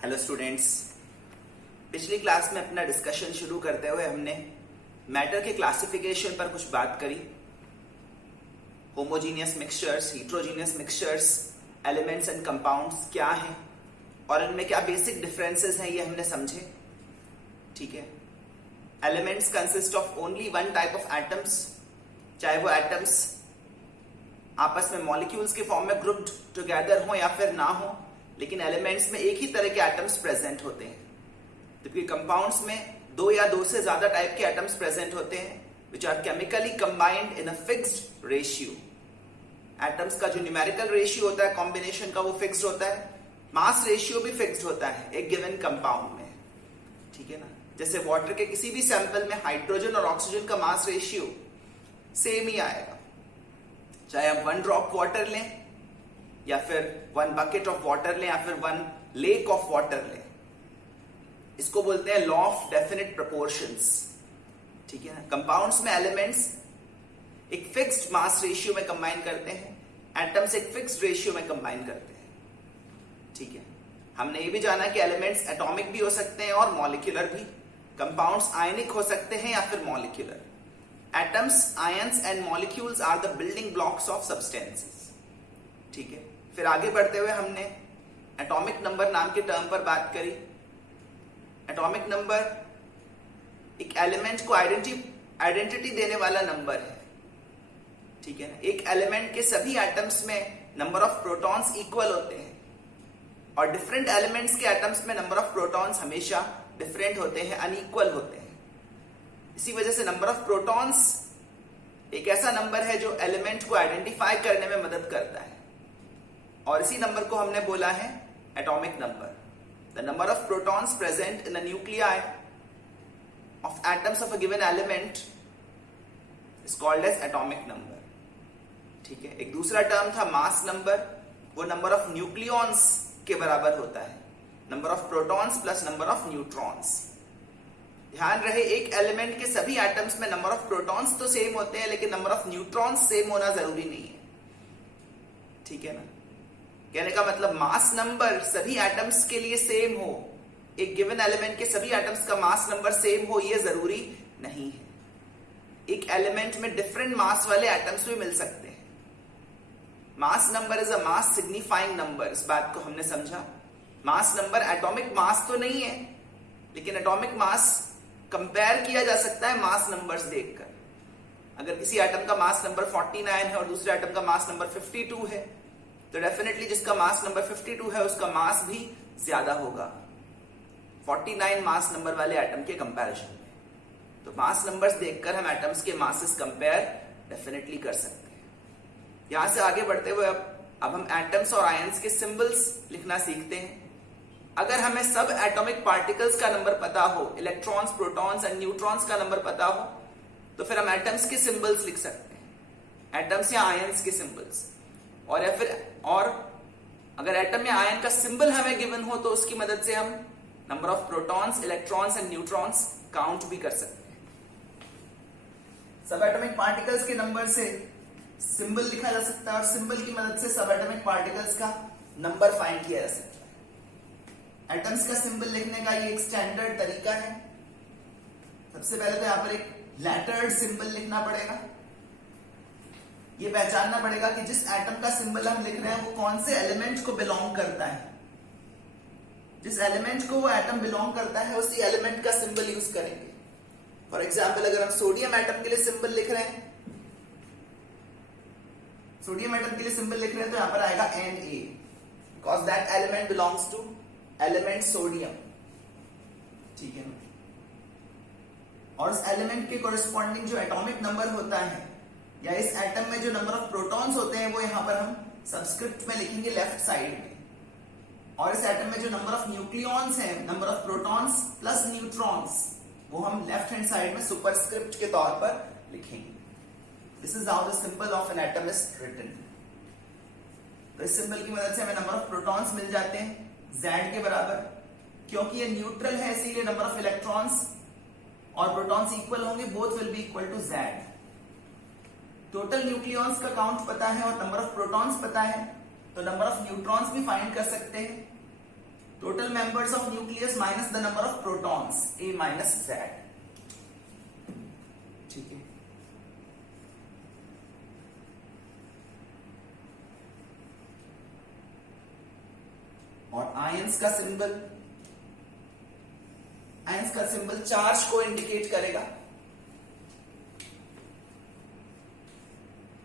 Hello students, पिछली class में अपना डिस्कशन शुरू करते हुए हमने मैटर के क्लासिफिकेशन पर कुछ बात करी। Homogeneous mixtures, heterogeneous mixtures, elements and compounds क्या हैं और इनमें क्या बेसिक डिफरेंसेस हैं, ये हमने समझे। ठीक है। Elements consist of only one type of atoms, चाहे वो एटम्स आपस में मॉलिक्यूल्स के फॉर्म में ग्रुप्ड टुगेदर हो या फिर ना हो, लेकिन एलिमेंट्स में एक ही तरह के एटम्स प्रेजेंट होते हैं। जबकि कंपाउंड्स में दो या दो से ज्यादा टाइप के एटम्स प्रेजेंट होते हैं which are chemically combined in a fixed ratio. Atoms का जो न्यूमेरिकल रेशियो होता है कॉम्बिनेशन का, वो फिक्स्ड होता है। मास रेशियो भी फिक्स्ड होता है एक गिवन कंपाउंड में। ठीक है ना। जैसे वाटर के किसी भी सैंपल में हाइड्रोजन और ऑक्सीजन का मास रेशियो सेम ही आएगा, चाहे आप 1 ड्रॉप वाटर लें या फिर 1 बकेट ऑफ वाटर लें या फिर 1 लेक ऑफ वाटर लें। इसको बोलते हैं लॉ ऑफ डेफिनेट प्रोपोर्शंस। ठीक है ना। कंपाउंड्स में एलिमेंट्स एक फिक्स्ड मास रेशियो में कंबाइन करते हैं, एटम्स एक फिक्स्ड रेशियो में कंबाइन करते हैं। ठीक है। हमने ये भी जाना कि एलिमेंट्स एटॉमिक भी हो सकते हैं और मॉलिक्यूलर भी। कंपाउंड्स आयनिक हो सकते हैं या फिर molecular. Atoms, ions and molecules are the building blocks of substances. ठीक है। फिर आगे बढ़ते हुए हमने एटॉमिक नंबर नाम के टर्म पर बात करी। एटॉमिक नंबर एक एलिमेंट को आइडेंटिटी देने वाला नंबर है। ठीक है ना। एक एलिमेंट के सभी एटम्स में नंबर ऑफ प्रोटॉन्स इक्वल होते हैं और डिफरेंट एलिमेंट्स के एटम्स में नंबर ऑफ प्रोटॉन्स हमेशा डिफरेंट होते हैं, अनइक्वल होते हैं। इसी वजह से नंबर ऑफ प्रोटॉन्स एक ऐसा नंबर है जो एलिमेंट को आइडेंटिफाई करने में मदद करता है और इसी नंबर को हमने बोला है atomic number. The number of protons present in the nuclei of atoms of a given element is called as atomic number. ठीक है। एक दूसरा टर्म था मास नंबर, वो नंबर ऑफ न्यूक्लियॉन्स के बराबर होता है, number of protons plus number of neutrons. ध्यान रहे, एक एलिमेंट के सभी एटम्स में नंबर ऑफ प्रोटॉन्स तो सेम होते हैं लेकिन नंबर ऑफ न्यूट्रॉन्स सेम होना जरूरी नहीं है। ठीक है ना। कहने का मतलब मास नंबर सभी एटम्स के लिए सेम हो, एक गिवन एलिमेंट के सभी एटम्स का मास नंबर सेम हो, यह जरूरी नहीं है। एक एलिमेंट में डिफरेंट मास वाले एटम्स भी मिल सकते हैं। Mass number is a mass signifying number, इस बात को हमने समझा। मास नंबर एटॉमिक मास तो नहीं है, लेकिन एटॉमिक मास कंपेयर किया जा सकता है मास नंबर्स देखकर। अगर किसी एटम का मास नंबर 49 है और दूसरे एटम का मास नंबर 52 है, तो डेफिनेटली जिसका मास नंबर 52 है उसका मास भी ज्यादा होगा 49 मास नंबर वाले एटम के कंपैरिजन में। तो मास नंबर्स देखकर हम एटम्स के मासेस कंपेयर डेफिनेटली कर सकते हैं। यहां से आगे बढ़ते हुए अब हम एटम्स और आयंस के सिंबल्स लिखना सीखते हैं। अगर हमें सब एटॉमिक पार्टिकल्स का नंबर पता हो, इलेक्ट्रॉन्स, प्रोटॉन्स एंड न्यूट्रॉन्स का नंबर पता हो, तो फिर हम एटम्स के सिंबल्स लिख सकते हैं, एटम्स या आयंस के सिंबल्स। और अगर एटम या आयन का सिंबल हमें गिवन हो तो उसकी मदद से हम number of protons, electrons and neutrons count भी कर सकते हैं। सब एटॉमिक पार्टिकल्स के नंबर से सिंबल लिखा जा सकता है और सिंबल की मदद से सब एटॉमिक पार्टिकल्स का नंबर फाइंड किया जा सकता है। एटम्स का सिंबल लिखने का ये एक स्टैंडर्ड तरीका है। सबसे पहले तो यहां पर एक लेटर्ड सिंबल लिखना पड़ेगा। ये पहचानना पड़ेगा कि जिस एटम का सिंबल हम लिख रहे हैं वो कौन से एलिमेंट को बिलोंग करता है। जिस एलिमेंट को वो एटम बिलोंग करता है उसी एलिमेंट का सिंबल यूज करेंगे। फॉर एग्जाम्पल, अगर हम सोडियम एटम के लिए सिंबल लिख रहे हैं, सोडियम एटम के लिए सिंबल लिख रहे हैं तो यहां पर आएगा Na, because that element belongs to element sodium. ठीक है ना। और इस एलिमेंट के कोरिस्पॉन्डिंग जो एटॉमिक नंबर होता है या इस एटम में जो नंबर ऑफ प्रोटॉन्स होते हैं वो यहां पर हम सबस्क्रिप्ट में लिखेंगे लेफ्ट साइड में। और इस एटम में जो नंबर ऑफ न्यूक्लियॉन्स हैं, number of protons plus neutrons, वो हम लेफ्ट हैंड साइड में सुपरस्क्रिप्ट के तौर पर लिखेंगे। This is how the symbol of an atom is written. तो इस सिंबल की मदद से हमें नंबर ऑफ प्रोटॉन्स मिल जाते हैं Z के बराबर। क्योंकि ये न्यूट्रल है इसीलिए नंबर ऑफ इलेक्ट्रॉन्स और प्रोटॉन्स इक्वल होंगे, both will be equal to Z। Total nucleons का काउंट पता है और नंबर ऑफ प्रोटॉन्स पता है, तो नंबर ऑफ न्यूट्रॉन्स भी फाइंड कर सकते हैं। Total members of nucleus minus the number of protons, A minus Z. ठीक है, और आयंस का सिंबल, आयंस का सिंबल चार्ज को इंडिकेट करेगा।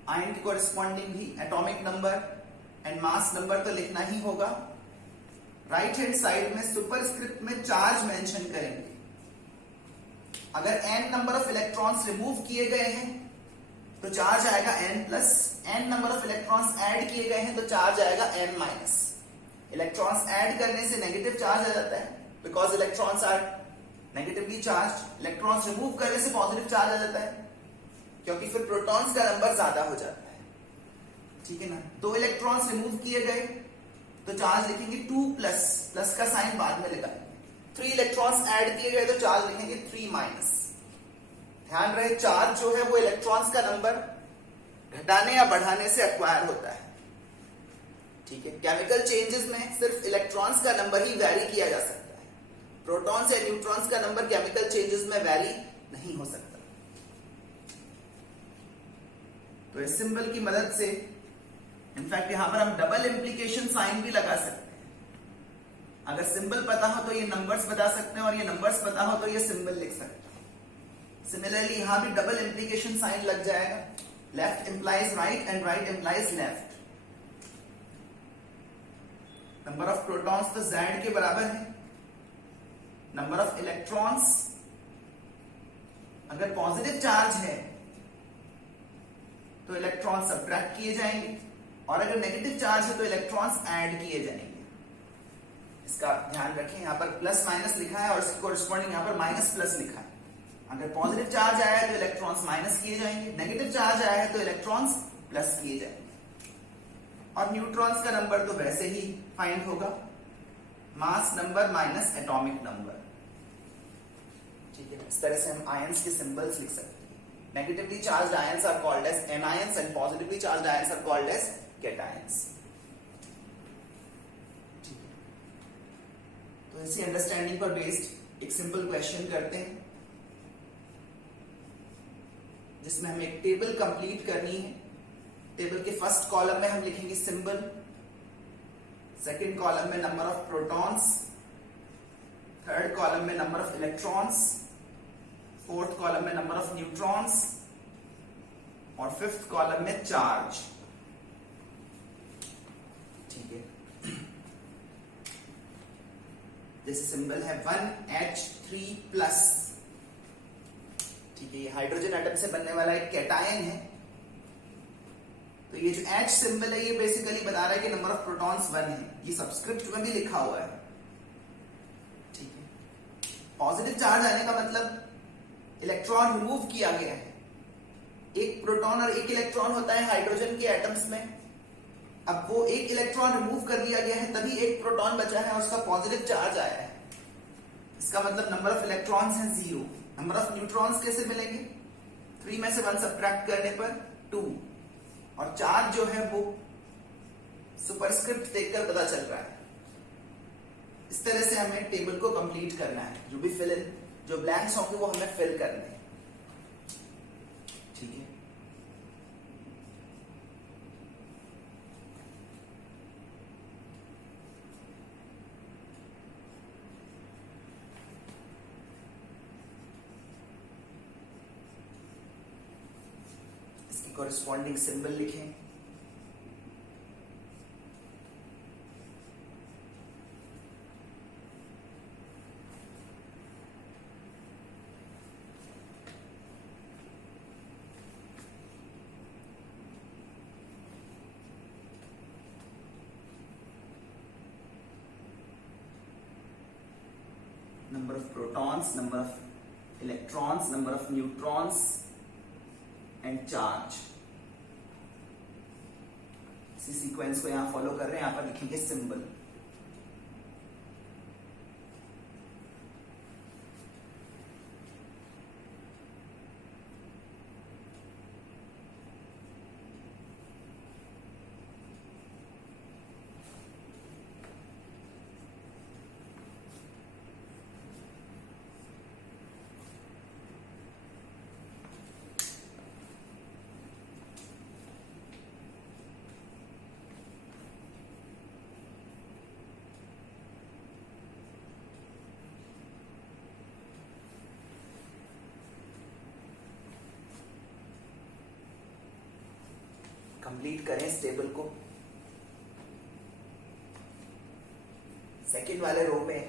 आयन की कोरिस्पॉन्डिंग भी atomic number and mass number तो लिखना ही होगा। राइट हैंड साइड में सुपरस्क्रिप्ट में चार्ज मेंशन करेंगे। अगर n number of electrons remove किए गए हैं तो चार्ज आएगा n plus, n number of electrons add किए गए हैं तो चार्ज आएगा n माइनस। इलेक्ट्रॉन्स ऐड करने से नेगेटिव चार्ज आ जाता है because electrons are negatively charge. Electrons remove करने से पॉजिटिव चार्ज आ जाता है क्योंकि फिर प्रोटॉन्स का नंबर ज्यादा हो जाता है। ठीक है ना, 2 इलेक्ट्रॉन्स रिमूव किए गए तो चार्ज लिखेंगे 2 प्लस, प्लस का साइन बाद में लगाएंगे। 3 इलेक्ट्रॉन्स ऐड किए गए तो चार्ज लिखेंगे 3 माइनस। ध्यान रहे चार्ज जो है वो इलेक्ट्रॉन्स का नंबर घटाने या बढ़ाने से एक्वायर होता है। ठीक है, केमिकल चेंजेस में सिर्फ इलेक्ट्रॉन्स का नंबर ही वैरी किया जा सकता है। प्रोटॉन्स या न्यूट्रॉन्स का नंबर केमिकल चेंजेस में वैरी नहीं हो सकता। तो इस सिंबल की मदद से इनफैक्ट यहां पर हम डबल इंप्लीकेशन साइन भी लगा सकते हैं। अगर सिंबल पता हो तो ये नंबर्स बता सकते हैं और ये नंबर्स पता हो तो ये सिंबल लिख सकते हैं। सिमिलरली यहां भी डबल इंप्लीकेशन साइन लग जाएगा। Left implies right and right implies left. Number of protons तो Z के बराबर है। नंबर ऑफ इलेक्ट्रॉन्स, अगर पॉजिटिव चार्ज है तो इलेक्ट्रॉन सब्ट्रैक्ट किए जाएंगे और अगर नेगेटिव चार्ज है तो इलेक्ट्रॉन्स ऐड किए जाएंगे। इसका ध्यान रखें, यहां पर प्लस माइनस लिखा है और इसके कोरिस्पॉन्डिंग यहां पर माइनस प्लस लिखा है। अगर पॉजिटिव चार्ज आया है तो इलेक्ट्रॉन्स माइनस किए जाएंगे, नेगेटिव चार्ज आया है तो इलेक्ट्रॉन्स प्लस किए जाएंगे। और न्यूट्रॉन्स का नंबर तो वैसे ही फाइंड होगा, mass number minus atomic number. ठीक है, इस तरह से हम आयंस के सिंबल्स लिख सकते हैं। Negatively charged ions are called as anions and positively charged ions are called as cations. ठीक है, तो इसी अंडरस्टैंडिंग पर बेस्ड एक सिंपल क्वेश्चन करते हैं जिसमें हमें एक टेबल कंप्लीट करनी है। टेबल के फर्स्ट कॉलम में हम लिखेंगे सिंबल, सेकंड कॉलम में number of protons, third column में number of electrons, fourth column में नंबर ऑफ न्यूट्रॉन्स और फिफ्थ कॉलम में चार्ज। ठीक है, जैसे सिंबल है 1H3 प्लस। ठीक है, ये हाइड्रोजन एटम से बनने वाला एक कैटायन है। तो ये जो H सिंबल है ये बेसिकली बता रहा है कि नंबर ऑफ प्रोटॉन्स 1 है। ये सबस्क्रिप्ट में भी लिखा हुआ है। ठीक है, पॉजिटिव चार्ज आने का मतलब इलेक्ट्रॉन रिमूव किया गया है। एक प्रोटॉन और एक इलेक्ट्रॉन होता है हाइड्रोजन के एटम्स में। अब वो एक इलेक्ट्रॉन रिमूव कर दिया गया है तभी एक प्रोटॉन बचा है और उसका पॉजिटिव चार्ज आया है। इसका मतलब नंबर ऑफ इलेक्ट्रॉन्स है 0। नंबर ऑफ न्यूट्रॉन्स कैसे मिलेंगे? 3 में से 1 सब्ट्रैक्ट करने पर 2। और चार्ज जो है वो सुपरस्क्रिप्ट देखकर पता चल रहा है। इस तरह से हमें टेबल को कंप्लीट करना है। जो भी फिल इन, जो ब्लैंक्स होंगे वो हमें फिल करने हैं। ठीक है, इसकी कॉरेस्पॉन्डिंग सिंबल लिखें। number of protons, number of electrons, number of neutrons and charge। इसी सीक्वेंस को यहां फॉलो कर रहे हैं। यहां पर लिखेंगे सिंबल। कंप्लीट करें इस टेबल को। सेकेंड वाले रो में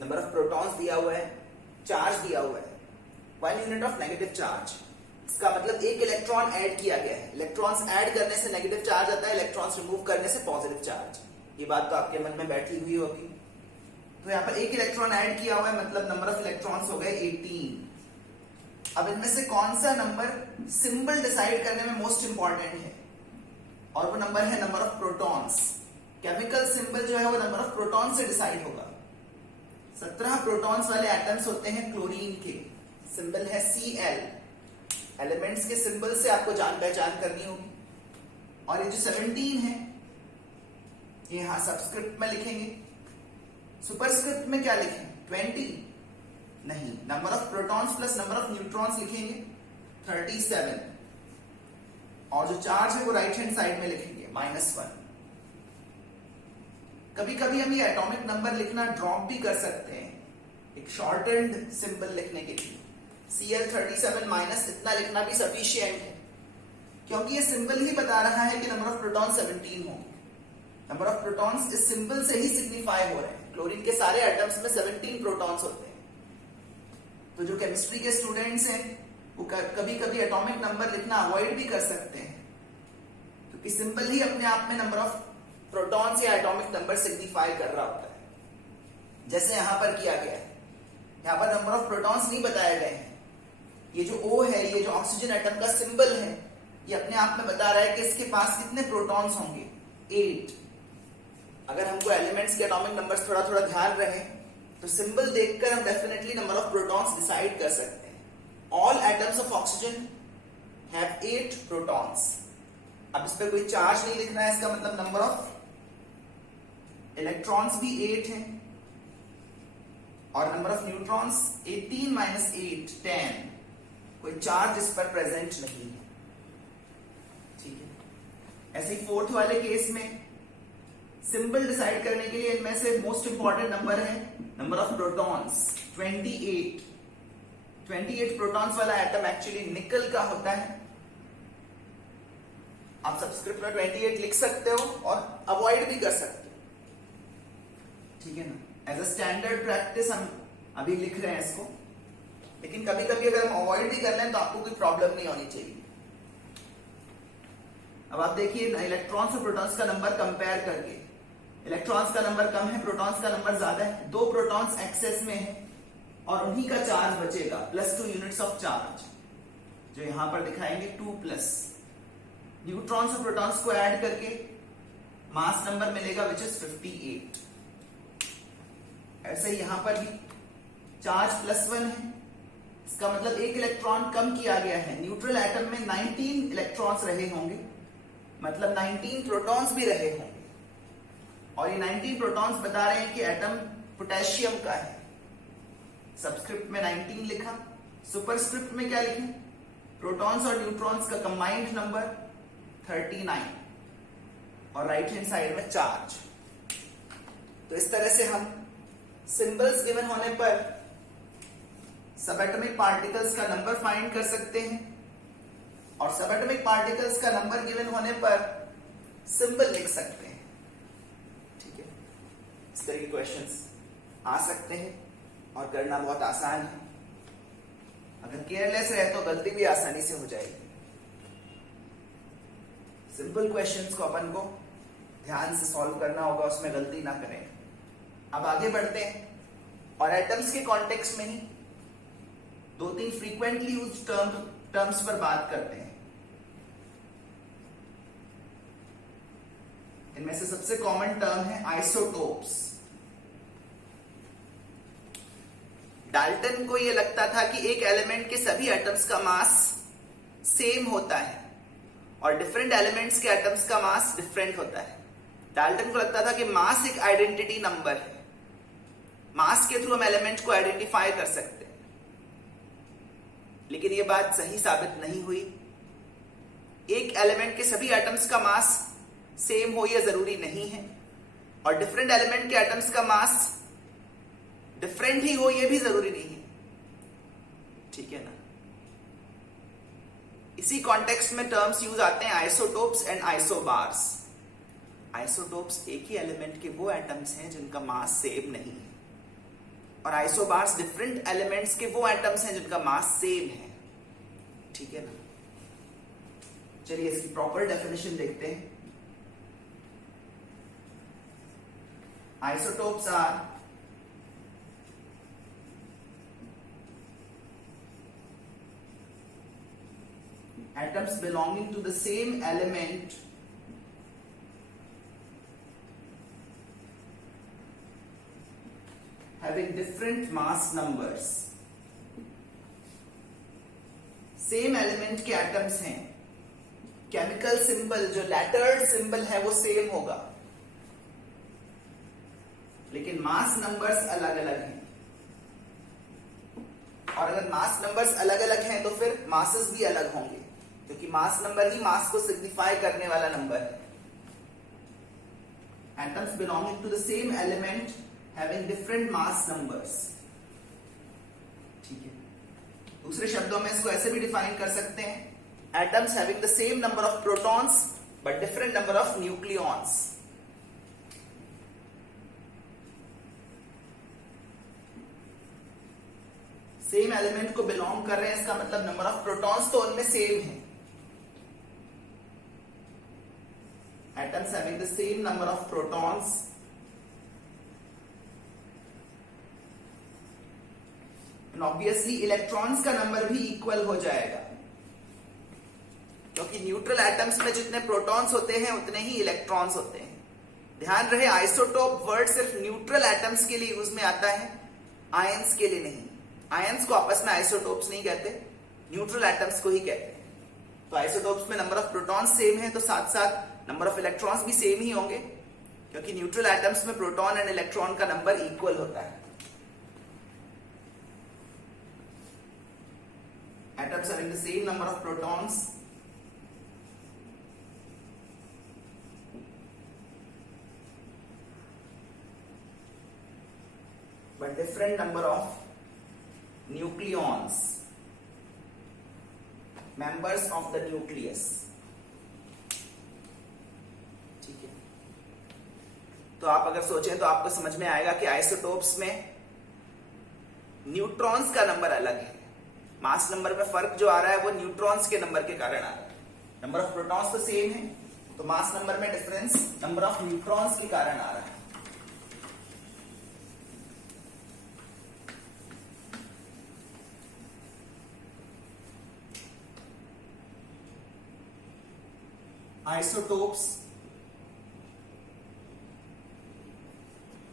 नंबर ऑफ प्रोटॉन्स दिया हुआ है, चार्ज दिया हुआ है 1 यूनिट ऑफ नेगेटिव चार्ज। इसका मतलब एक इलेक्ट्रॉन ऐड किया गया है। इलेक्ट्रॉन्स ऐड करने से नेगेटिव चार्ज आता है, इलेक्ट्रॉन्स रिमूव करने से पॉजिटिव चार्ज। ये बात तो आपके मन में बैठी हुई होगी। तो यहाँ पर एक इलेक्ट्रॉन ऐड किया हुआ है, मतलब नंबर ऑफ इलेक्ट्रॉन्स हो गए 18। अब इनमें से कौन सा नंबर सिंबल डिसाइड करने में मोस्ट इंपॉर्टेंट है, और वो नंबर है number of protons. Chemical symbol जो है वो नंबर ऑफ प्रोटॉन से डिसाइड होगा। 17 प्रोटॉन्स वाले एटम्स होते हैं क्लोरीन के, सिंबल है Cl। एलिमेंट्स के सिंबल से आपको जान पहचान करनी होगी। और ये जो 17 है ये यहां सबस्क्रिप्ट में लिखेंगे। सुपरस्क्रिप्ट में क्या लिखें? 20 नहीं, number of protons plus number of neutrons लिखेंगे 37। और जो चार्ज है वो राइट हैंड साइड में लिखेंगे -1। कभी कभी हम ये एटॉमिक नंबर लिखना ड्रॉप भी कर सकते हैं एक शॉर्टेंड सिंबल लिखने के लिए। Cl37 माइनस इतना लिखना भी सफिशिएंट है, क्योंकि ये सिंबल ही बता रहा है कि नंबर ऑफ प्रोटॉन 17 होंगे। नंबर ऑफ प्रोटॉन्स इस सिंबल से ही सिग्निफाई हो रहे हैं। क्लोरीन के सारे एटम्स में 17 प्रोटॉन्स होते हैं। तो जो केमिस्ट्री के स्टूडेंट्स हैं वो कभी कभी एटॉमिक नंबर लिखना अवॉइड भी कर सकते हैं, क्योंकि सिंबल ही अपने आप में नंबर ऑफ प्रोटॉन्स या एटॉमिक नंबर सिग्निफाई कर रहा होता है। जैसे यहां पर किया गया है, यहां पर नंबर ऑफ प्रोटॉन्स नहीं बताए गए हैं। ये जो O है, ये जो ऑक्सीजन एटम का सिंबल है, ये अपने आप में बता रहा है कि इसके पास कितने प्रोटॉन्स होंगे, 8। अगर हमको एलिमेंट्स के एटॉमिक नंबर्स थोड़ा थोड़ा ध्यान रहे तो सिंबल देखकर हम definitely number of protons decide कर सकते हैं। All atoms of oxygen have 8 protons. अब इस पर कोई चार्ज नहीं लिखना है, इसका मतलब नंबर ऑफ इलेक्ट्रॉन्स भी 8 हैं, और नंबर ऑफ न्यूट्रॉन्स 18 माइनस 8 10। कोई चार्ज इस पर प्रेजेंट नहीं है। ठीक है। ऐसे ही फोर्थ वाले केस में सिंबल डिसाइड करने के लिए इनमें से मोस्ट इंपॉर्टेंट नंबर है नंबर ऑफ प्रोटॉन्स 28। 28 प्रोटॉन्स वाला एटम एक्चुअली निकल का होता है। आप सबस्क्रिप्ट में 28 लिख सकते हो और अवॉइड भी कर सकते हो, ठीक है ना। एज अ स्टैंडर्ड प्रैक्टिस हम अभी लिख रहे हैं इसको, लेकिन कभी कभी अगर हम अवॉइड भी कर लें तो आपको कोई प्रॉब्लम नहीं होनी चाहिए। अब आप देखिए इलेक्ट्रॉन्स और प्रोटॉन्स का नंबर कंपेयर करके, इलेक्ट्रॉन्स का नंबर कम है, प्रोटॉन्स का नंबर ज्यादा है। 2 प्रोटॉन्स एक्सेस में है और उन्हीं का चार्ज बचेगा +2 यूनिट्स ऑफ चार्ज, जो यहां पर दिखाएंगे 2+। न्यूट्रॉन्स और प्रोटॉन्स को ऐड करके मास नंबर मिलेगा विच इज 58। ऐसे ही यहां पर भी चार्ज +1 है, इसका मतलब एक इलेक्ट्रॉन कम किया गया है। न्यूट्रल एटम में 19 इलेक्ट्रॉन्स रहे होंगे, मतलब 19 प्रोटॉन्स भी रहे होंगे, और ये 19 प्रोटॉन्स बता रहे हैं कि एटम पोटेशियम का है। सबस्क्रिप्ट में 19 लिखा, सुपरस्क्रिप्ट में क्या लिखे? प्रोटॉन्स और न्यूट्रॉन्स का कंबाइंड नंबर 39, और राइट हैंड साइड में चार्ज। तो इस तरह से हम सिंबल्स गिवन होने पर सबएटॉमिक पार्टिकल्स का नंबर फाइंड कर सकते हैं, और सबएटॉमिक पार्टिकल्स का नंबर गिवन होने पर सिंबल लिख सकते हैं। ठीक है, इस तरह के क्वेश्चंस आ सकते हैं और करना बहुत आसान है। अगर केयरलेस रहे तो गलती भी आसानी से हो जाएगी। सिंपल क्वेश्चंस को अपन को ध्यान से सॉल्व करना होगा, उसमें गलती ना करें। अब आगे बढ़ते हैं और एटम्स के कॉन्टेक्स्ट में ही 2-3 फ्रीक्वेंटली यूज्ड टर्म्स पर बात करते हैं। इनमें से सबसे कॉमन टर्म है आइसोटोप्स। डाल्टन को यह लगता था कि एक एलिमेंट के सभी एटम्स का मास सेम होता है और डिफरेंट एलिमेंट्स के एटम्स का मास डिफरेंट होता है। डाल्टन को लगता था कि मास एक आइडेंटिटी नंबर है, मास के थ्रू हम एलिमेंट को आइडेंटिफाई कर सकते हैं, लेकिन यह बात सही साबित नहीं हुई। एक एलिमेंट के सभी एटम्स का मास सेम हो यह जरूरी नहीं है, और डिफरेंट एलिमेंट के एटम्स का मास डिफरेंट ही हो यह भी जरूरी नहीं है। ठीक है ना। इसी कॉन्टेक्स्ट में टर्म्स यूज आते हैं आइसोटोप्स एंड आइसोबार्स। आइसोटोप्स एक ही एलिमेंट के वो एटम्स हैं जिनका मास सेम नहीं है, और आइसोबार्स डिफरेंट एलिमेंट्स के वो एटम्स हैं जिनका मास सेम है। ठीक है ना? चलिए इसकी प्रॉपर डेफिनेशन देखते हैं। Isotopes are atoms belonging to the same element having different mass numbers। Same element के एटम्स हैं, केमिकल सिंबल जो लेटर्ड सिंबल है वो सेम होगा, लेकिन मास नंबर्स अलग अलग हैं। और अगर मास नंबर्स अलग अलग हैं तो फिर मासेस भी अलग होंगे, क्योंकि मास नंबर ही मास को सिग्निफाई करने वाला नंबर है। Atoms belonging to the same element having different mass numbers. ठीक है, दूसरे शब्दों में इसको ऐसे भी डिफाइन कर सकते हैं, atoms having the same number of protons but different number of nucleons. Same element को बिलोंग कर रहे हैं, इसका मतलब नंबर ऑफ प्रोटॉन्स तो उनमें सेम है। Atoms having the same number of protons and obviously electrons का नंबर भी इक्वल हो जाएगा, क्योंकि न्यूट्रल एटम्स में जितने प्रोटॉन्स होते हैं उतने ही इलेक्ट्रॉन्स होते हैं। ध्यान रहे, आइसोटोप वर्ड सिर्फ न्यूट्रल एटम्स के लिए यूज में आता है, आयंस के लिए नहीं। आयंस को आपस में आइसोटोप्स नहीं कहते, न्यूट्रल एटम्स को ही कहते हैं। तो आइसोटोप्स में नंबर ऑफ प्रोटॉन्स सेम है, तो साथ साथ नंबर ऑफ इलेक्ट्रॉन्स भी सेम ही होंगे, क्योंकि न्यूट्रल एटम्स में प्रोटॉन एंड इलेक्ट्रॉन का नंबर इक्वल होता है। Atoms having the same number of protons but different number of nucleons, members of the nucleus. ठीक है, तो आप अगर सोचें तो आपको समझ में आएगा कि आइसोटोप्स में न्यूट्रॉन्स का नंबर अलग है। मास नंबर में फर्क जो आ रहा है वो न्यूट्रॉन्स के नंबर के कारण आ रहा है। नंबर ऑफ प्रोटॉन्स तो सेम है, तो मास नंबर में डिफरेंस नंबर ऑफ न्यूट्रॉन्स के कारण आ रहा है।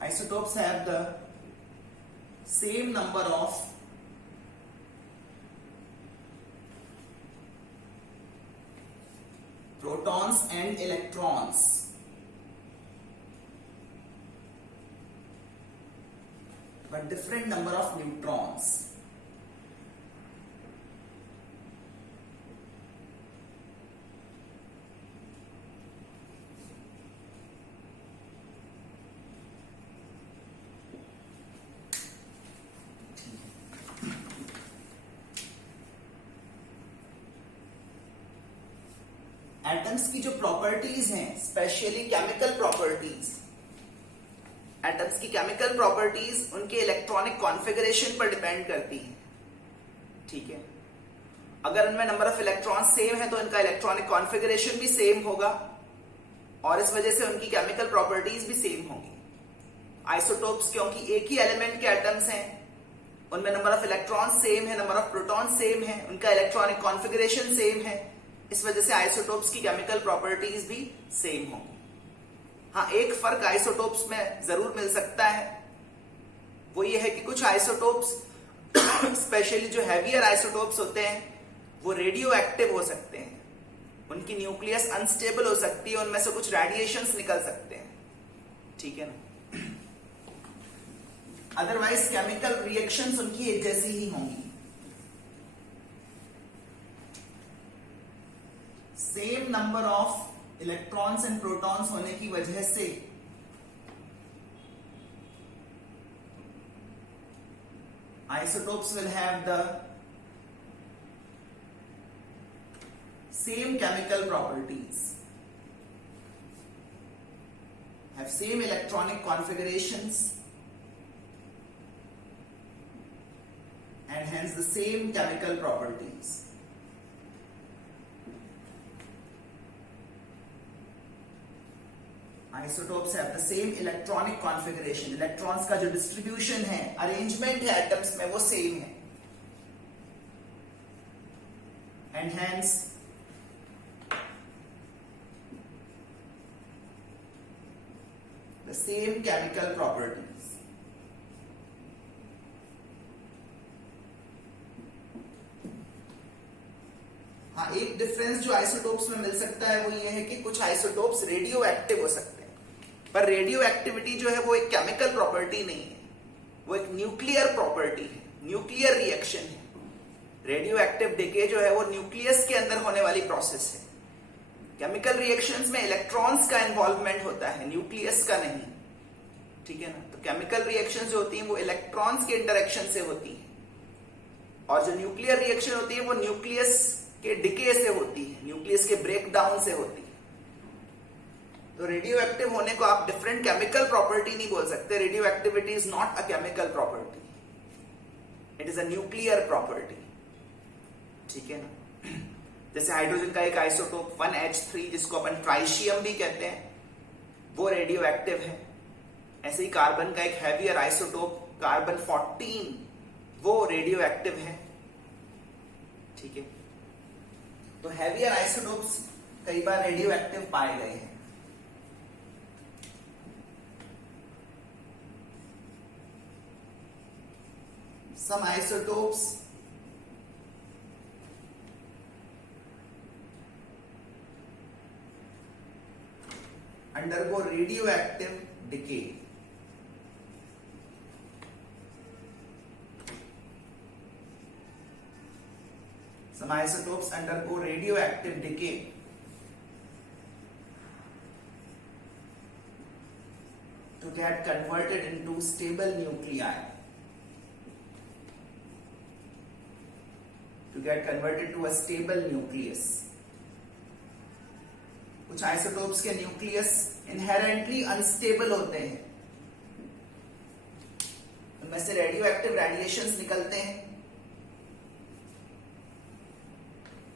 Isotopes have the same number of protons and electrons, but different number of neutrons। Atoms की जो प्रॉपर्टीज हैं, स्पेशली केमिकल प्रॉपर्टीज, एटम्स की केमिकल प्रॉपर्टीज उनके इलेक्ट्रॉनिक कॉन्फ़िगरेशन पर डिपेंड करती है। ठीक है, अगर उनमें नंबर ऑफ इलेक्ट्रॉन सेम है तो इनका इलेक्ट्रॉनिक कॉन्फ़िगरेशन भी सेम होगा, और इस वजह से उनकी केमिकल प्रॉपर्टीज भी सेम होंगी। आइसोटोप्स क्योंकि एक ही एलिमेंट के एटम्स हैं, उनमें नंबर ऑफ इलेक्ट्रॉन सेम है, नंबर ऑफ प्रोटॉन सेम है, उनका इलेक्ट्रॉनिक कॉन्फ़िगरेशन सेम है, इस वजह से आइसोटोप्स की केमिकल प्रॉपर्टीज भी सेम होंगी। हाँ, एक फर्क आइसोटोप्स में जरूर मिल सकता है, वो ये है कि कुछ आइसोटोप्स स्पेशली जो हैवियर आइसोटोप्स होते हैं वो रेडियो एक्टिव हो सकते हैं, उनकी न्यूक्लियस अनस्टेबल हो सकती है, उनमें से कुछ रेडिएशंस निकल सकते हैं। ठीक है ना? अदरवाइज केमिकल रिएक्शंस उनकी एक जैसी ही होंगी। Same number of electrons and protons होने की वजह से isotopes will have the same chemical properties, have same electronic configurations, and hence the same chemical properties. Isotopes have the same electronic configuration. Electrons का जो डिस्ट्रीब्यूशन है, arrangement है atoms में, वो सेम है. And hence the same chemical properties. हाँ, एक difference जो आइसोटोप्स में मिल सकता है वो ये है कि कुछ आइसोटोप्स रेडियो एक्टिव हो सकते हैं, पर रेडियो एक्टिविटी जो है वो एक केमिकल प्रॉपर्टी नहीं है, वो एक न्यूक्लियर प्रॉपर्टी है, न्यूक्लियर रिएक्शन है. रेडियो एक्टिव डिके जो है वो न्यूक्लियस के अंदर होने वाली प्रोसेस है. केमिकल रिएक्शंस में इलेक्ट्रॉन्स का इन्वॉल्वमेंट होता है, न्यूक्लियस का नहीं. ठीक है ना. तो केमिकल रिएक्शंस जो होती हैं वो इलेक्ट्रॉन्स के इंटरेक्शन से होती है, और जो न्यूक्लियर रिएक्शन होती है वो न्यूक्लियस के डिके से होती है, न्यूक्लियस के ब्रेकडाउन से होती है. तो रेडियो एक्टिव होने को आप डिफरेंट केमिकल प्रॉपर्टी नहीं बोल सकते. Radio activity is not a chemical property, it is a nuclear property. ठीक है ना. जैसे हाइड्रोजन का एक आइसोटोप 1H3 जिसको अपन ट्राइशियम भी कहते हैं, वो रेडियो एक्टिव है. ऐसे ही कार्बन का एक हैवियर आइसोटोप कार्बन 14, वो रेडियो एक्टिव है. ठीक है. तो हैवियर आइसोटोप्स कई बार रेडियो एक्टिव पाए गए हैं. Some isotopes undergo radioactive decay. Some isotopes undergo radioactive decay to get converted into stable nuclei. To get converted to a stable nucleus. कुछ आइसोटोप्स के न्यूक्लियस इनहेरेंटली अनस्टेबल होते हैं, उनमें से रेडियो एक्टिव रेडिएशंस निकलते हैं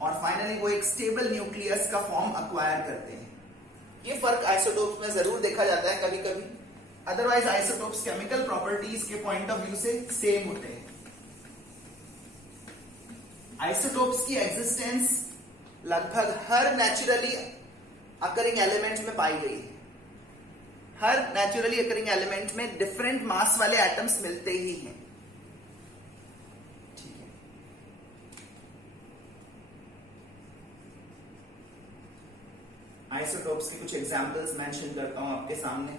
और फाइनली वो एक स्टेबल न्यूक्लियस का फॉर्म अक्वायर करते हैं. ये फर्क आइसोटोप्स में जरूर देखा जाता है कभी कभी. अदरवाइज आइसोटोप्स केमिकल प्रॉपर्टीज के पॉइंट ऑफ व्यू से सेम होते हैं. आइसोटोप्स की एग्जिस्टेंस लगभग हर नेचुरली अकरिंग एलिमेंट में पाई गई है. हर नेचुरली अकरिंग एलिमेंट में डिफरेंट मास वाले एटम्स मिलते ही हैं. ठीक है. आइसोटोप्स के कुछ एग्जांपल्स मेंशन करता हूं आपके सामने.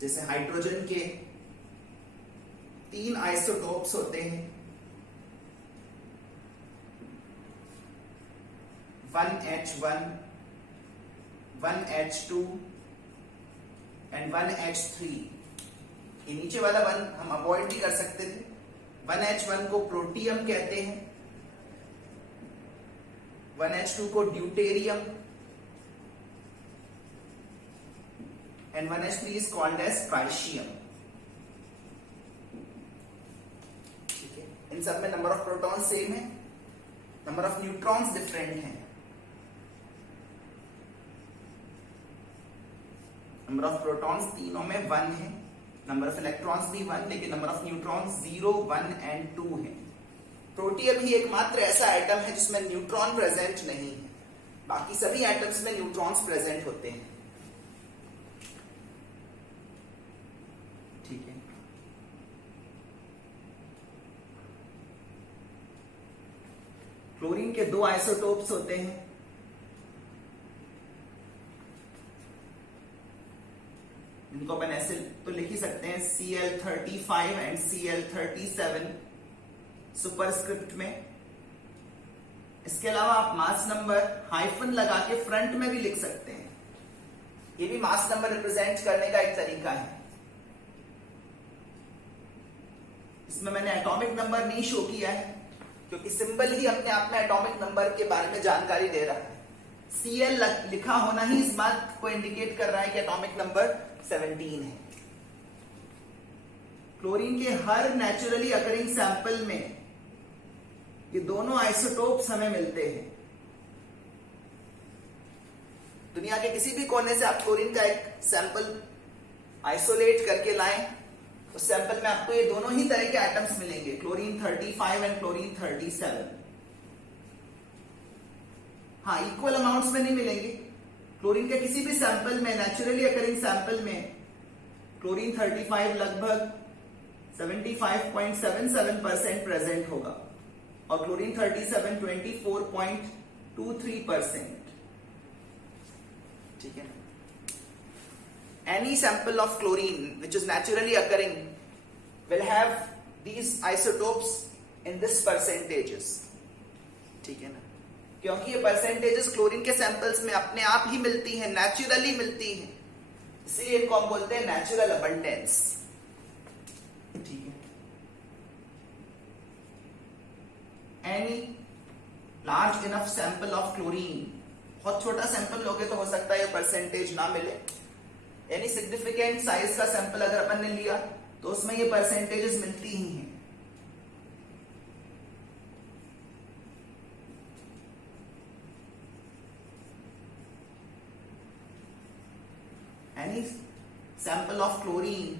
जैसे हाइड्रोजन के 3 आइसोटोप्स होते हैं. 1H1, 1H2 and 1H3. ये नीचे वाला 1 हम अवॉइड भी कर सकते थे. 1H1 को प्रोटियम कहते हैं, 1H2 को deuterium, and 1H3 is called as tritium. ठीक है. इन सब में नंबर ऑफ प्रोटॉन सेम है, नंबर ऑफ न्यूट्रॉन्स डिफरेंट हैं. नंबर ऑफ प्रोटॉन्स तीनों में 1 है, नंबर ऑफ इलेक्ट्रॉन्स भी 1, लेकिन नंबर ऑफ न्यूट्रॉन्स 0, 1 एंड 2 है. प्रोटियम ही एकमात्र ऐसा एटम है जिसमें न्यूट्रॉन प्रेजेंट नहीं है. बाकी सभी एटम्स में न्यूट्रॉन्स प्रेजेंट होते हैं. ठीक है. क्लोरीन के 2 आइसोटोप्स होते हैं. इनको अपन ऐसे तो लिख ही सकते हैं, Cl35 एंड Cl37 सुपरस्क्रिप्ट में. इसके अलावा आप मास नंबर हाइफन लगा के फ्रंट में भी लिख सकते हैं. ये भी मास नंबर रिप्रेजेंट करने का एक तरीका है. इसमें मैंने एटॉमिक नंबर नहीं शो किया है क्योंकि सिंबल ही अपने आप में एटॉमिक नंबर के बारे में जानकारी दे रहा है। Cl लिखा होना ही इस बात को इंडिकेट कर रहा है कि एटॉमिक नंबर 17 है। क्लोरीन के हर नेचुरली अकरिंग सैंपल में ये दोनों आइसोटोप्स हमें मिलते हैं। दुनिया के किसी भी कोने से आप क्लोरीन का एक सैंपल आइसोलेट करके लाएं, उस सैंपल में आपको ये दोनों ही तरह के एटम्स मिलेंगे, क्लोरीन 35 एंड क्लोरीन 37। हाँ, इक्वल अमाउंट्स में नहीं मिलेंगे। क्लोरीन के किसी भी सैंपल में, नेचुरली अकरिंग सैंपल में क्लोरीन 35 लगभग 75.77% प्रेजेंट होगा और क्लोरीन 37 24.23%। ठीक है। Any sample of chlorine which is naturally occurring will have these isotopes in this percentages. ठीक है ना, क्योंकि ये परसेंटेजेस क्लोरीन के सैंपल्स में अपने आप ही मिलती हैं, नेचुरली मिलती हैं, इसलिए इनको हम बोलते हैं नेचुरल अबंडेंस। ठीक है। Any large enough sample of chlorine, बहुत छोटा सैंपल लोगे तो हो सकता है ये परसेंटेज ना मिले। यानी सिग्निफिकेंट साइज का सैंपल अगर अपन ने लिया तो उसमें ये परसेंटेजेस मिलती ही हैं। Any sample of chlorine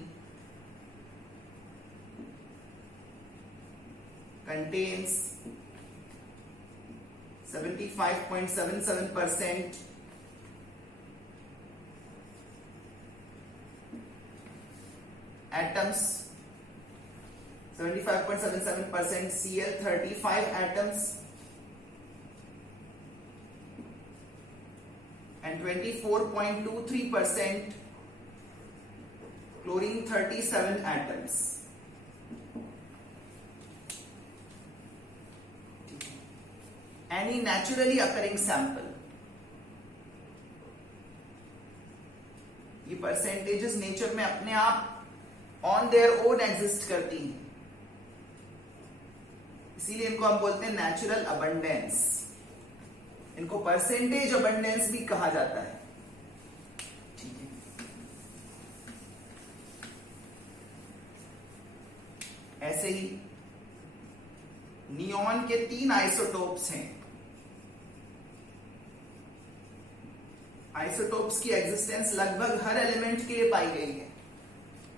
contains 75.77% atoms, 75.77% Cl35 atoms and 24.23% chlorine 37 atoms. Any naturally occurring sample, ये परसेंटेजेस नेचर में अपने आप ऑन देयर ओन एग्जिस्ट करती हैं, इसीलिए इनको हम बोलते हैं नेचुरल अबंडेंस। इनको परसेंटेज अबंडेंस भी कहा जाता है। ठीक है। ऐसे ही नियॉन के 3 आइसोटोप्स हैं। आइसोटोप्स की एग्जिस्टेंस लगभग हर एलिमेंट के लिए पाई गई है।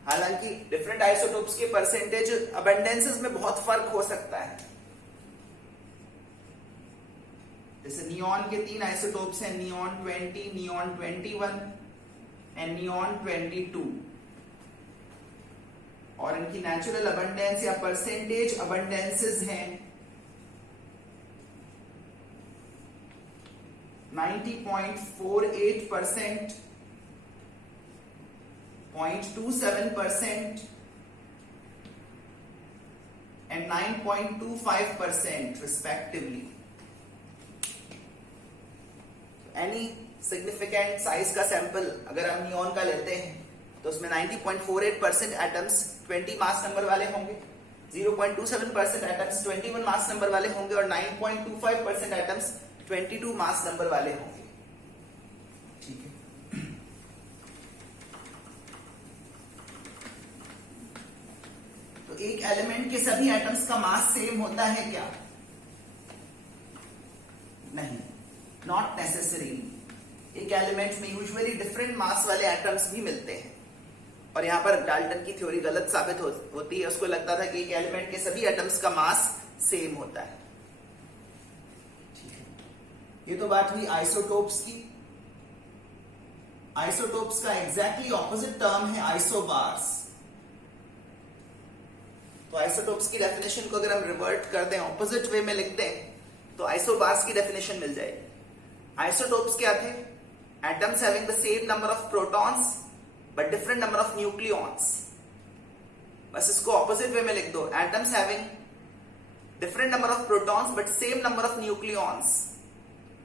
हालांकि डिफरेंट आइसोटोप्स के परसेंटेज अबंडेंसेस में बहुत फर्क हो सकता है। जैसे नियॉन के 3 आइसोटोप्स हैं, नियॉन 20, नियॉन 21 एंड नियॉन 22, और इनकी नेचुरल अबंडेंस या परसेंटेज अबंडेंसेस हैं 90.48%, 0.27% and 9.25% respectively. Any significant size का सैंपल अगर हम नियॉन का लेते हैं तो उसमें 90.48% एटम्स 20 मास नंबर वाले होंगे, 0.27% एटम्स 21 मास नंबर वाले होंगे और 9.25% एटम्स 22 मास नंबर वाले होंगे। ठीक है। तो एक एलिमेंट के सभी एटम्स का मास सेम होता है क्या? नहीं, नॉट नेसेसरीली। एक एलिमेंट में यूजुअली डिफरेंट मास वाले एटम्स भी मिलते हैं, और यहां पर डाल्टन की थ्योरी गलत साबित होती है। उसको लगता था कि एक एलिमेंट के सभी एटम्स का मास सेम होता है। ठीक है। ये तो बात हुई आइसोटोप्स की। आइसोटोप्स का एग्जैक्टली ऑपोजिट टर्म है आइसोबार्स। तो आइसोटोप्स की डेफिनेशन को अगर हम रिवर्ट कर दें, ऑपोजिट वे में लिखते हैं, तो आइसोबार्स की डेफिनेशन मिल जाएगी। आइसोटोप्स क्या थे? Atoms having the same number of protons but different number of nucleons. बस इसको ऑपोजिट वे में लिख दो, atoms having different number of protons but same number of nucleons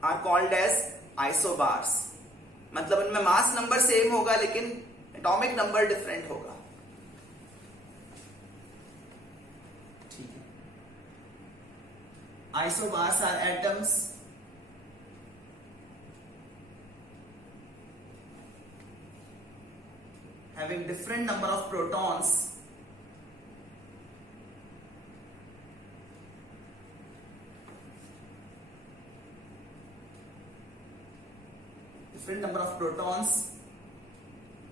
are called as isobars. मतलब उनमें मास नंबर सेम होगा लेकिन atomic number different होगा। Isobars are atoms having different number of protons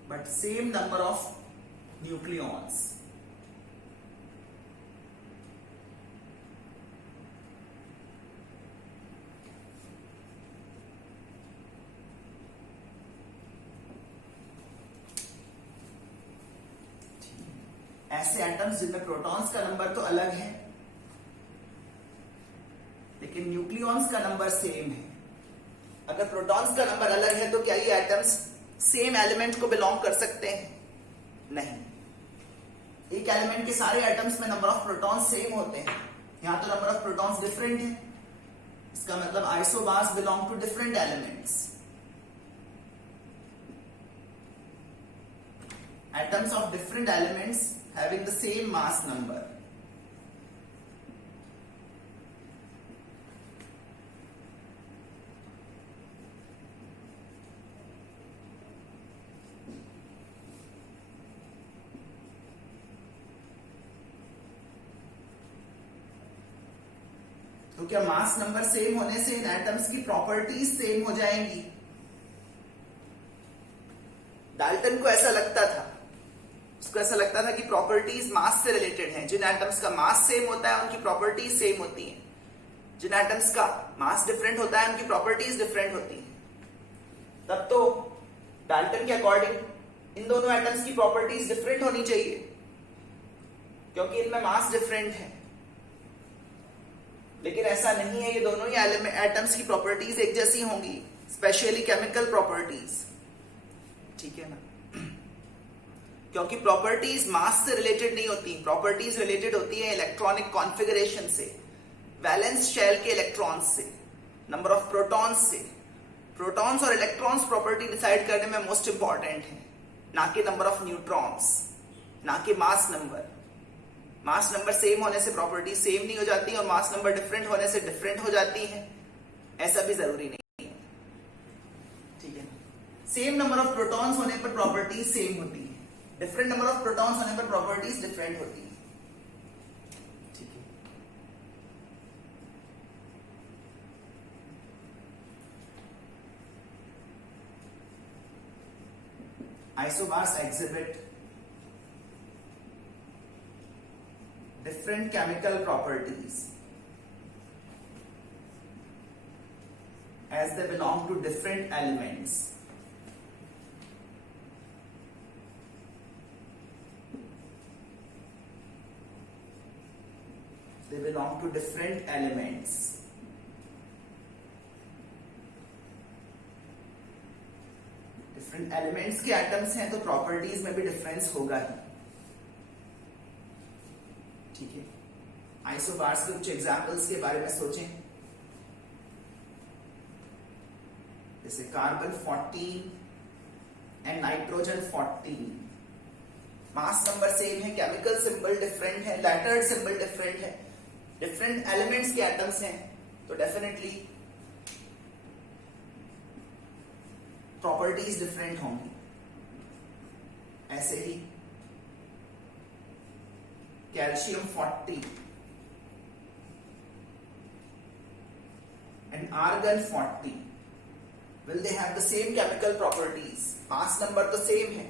but same number of nucleons. ऐसे atoms जिनमें protons का number तो अलग है लेकिन न्यूक्लियॉन्स का नंबर सेम है। अगर प्रोटॉन्स का नंबर अलग है तो क्या ये एटम्स सेम एलिमेंट को बिलोंग कर सकते हैं? नहीं। एक एलिमेंट के सारे एटम्स में नंबर ऑफ प्रोटॉन्स सेम होते हैं, यहां तो नंबर ऑफ प्रोटॉन्स डिफरेंट है। इसका मतलब isobars belong to different elements. Atoms of different elements having the same mass number. तो क्या मास नंबर सेम होने से इन एटम्स की प्रॉपर्टीज सेम हो जाएंगी? डाल्टन को ऐसा लगता था, उसको ऐसा लगता था कि प्रॉपर्टीज मास से रिलेटेड हैं। जिन एटम्स का मास सेम होता है उनकी प्रॉपर्टीज सेम होती हैं, जिन एटम्स का मास डिफरेंट होता है उनकी प्रॉपर्टीज डिफरेंट होती हैं। तब तो डाल्टन के अकॉर्डिंग इन दोनों एटम्स की प्रॉपर्टीज डिफरेंट होनी चाहिए क्योंकि इनमें मास डिफरेंट है। लेकिन ऐसा नहीं है, ये दोनों ही एटम्स की प्रॉपर्टीज एक जैसी होंगी, स्पेशली केमिकल प्रॉपर्टीज। ठीक है ना? क्योंकि प्रॉपर्टीज मास से रिलेटेड नहीं होती, प्रॉपर्टीज रिलेटेड होती है इलेक्ट्रॉनिक कॉन्फ़िगरेशन से, वैलेंस शेल के इलेक्ट्रॉन्स से, नंबर ऑफ प्रोटॉन्स से। प्रोटॉन्स और इलेक्ट्रॉन्स प्रॉपर्टी डिसाइड करने में मोस्ट इंपॉर्टेंट है, ना कि नंबर ऑफ न्यूट्रॉन्स, ना कि मास नंबर। मास नंबर सेम होने से प्रॉपर्टी सेम नहीं हो जाती और मास नंबर डिफरेंट होने से डिफरेंट हो जाती है, ऐसा भी जरूरी नहीं है। ठीक है? सेम नंबर ऑफ प्रोटॉन्स होने पर प्रॉपर्टी सेम होती है, डिफरेंट नंबर ऑफ प्रोटॉन्स होने पर प्रॉपर्टीज डिफरेंट होती है। ठीक है? Isobars exhibit different chemical properties as they belong to different elements. They belong to different elements. Different elements के एटम्स हैं तो प्रॉपर्टीज में भी डिफरेंस होगा ही। ठीक है? आइसोबार्स के कुछ एग्जांपल्स के बारे में सोचें, जैसे carbon 14 and nitrogen 14। Mass number same है, केमिकल सिंबल डिफरेंट है, लेटर्ड सिंबल डिफरेंट है, डिफरेंट एलिमेंट्स के एटम्स हैं तो डेफिनेटली प्रॉपर्टीज डिफरेंट होंगी। ऐसे ही calcium 40 and argon 40, will they have the same chemical properties? Mass number तो सेम है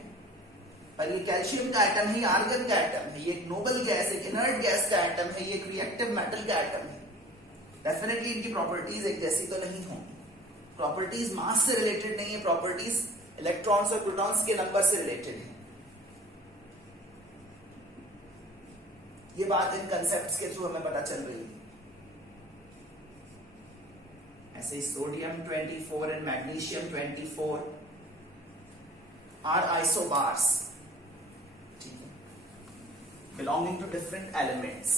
पर ये कैल्शियम का एटम है, ये आर्गन का एटम है, ये एक नोबल गैस, एक इनर्ट गैस का एटम है, ये एक रिएक्टिव मेटल का एटम है। डेफिनेटली इनकी प्रॉपर्टीज एक जैसी तो नहीं होंगी। प्रॉपर्टीज मास से रिलेटेड नहीं है, प्रॉपर्टीज इलेक्ट्रॉन्स और प्रोटॉन्स के नंबर से रिलेटेड है। ये बात इन कंसेप्ट्स के थ्रू हमें पता चल रही है। ऐसे ही sodium 24 and magnesium 24 are isobars, belonging to different elements.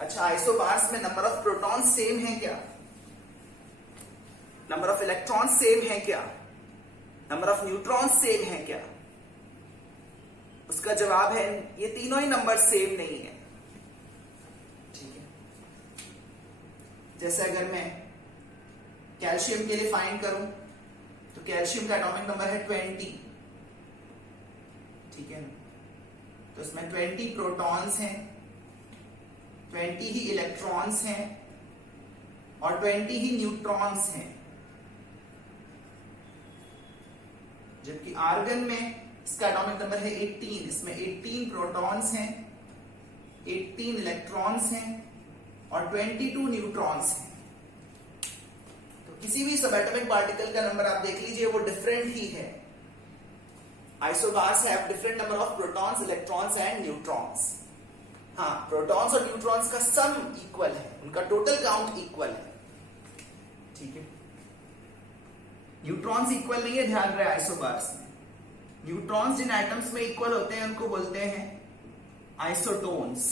अच्छा, आइसोबार्स में नंबर ऑफ प्रोटॉन सेम है क्या? नंबर ऑफ इलेक्ट्रॉन सेम है क्या? नंबर ऑफ न्यूट्रॉन सेम है क्या? उसका जवाब है ये तीनों ही नंबर सेम नहीं है। ठीक है, जैसे अगर मैं कैल्शियम के लिए फाइंड करूं तो कैल्शियम का एटॉमिक नंबर है 20। ठीक है, तो इसमें 20 प्रोटॉन्स हैं, 20 ही इलेक्ट्रॉन्स हैं और 20 ही न्यूट्रॉन्स हैं। जबकि आर्गन में इसका एटॉमिक नंबर है 18, इसमें 18 प्रोटॉन्स हैं, 18 इलेक्ट्रॉन्स हैं और 22 न्यूट्रॉन्स हैं। तो किसी भी सबएटॉमिक पार्टिकल का नंबर आप देख लीजिए वो डिफरेंट ही है। Isobars have different number of protons, electrons and neutrons. हाँ, प्रोटॉन्स और न्यूट्रॉन्स का सम इक्वल है, उनका टोटल काउंट इक्वल है। ठीक है, न्यूट्रॉन्स इक्वल नहीं है, ध्यान रहे आइसोबार्स में। न्यूट्रॉन्स जिन एटम्स में इक्वल होते हैं उनको बोलते हैं isotones.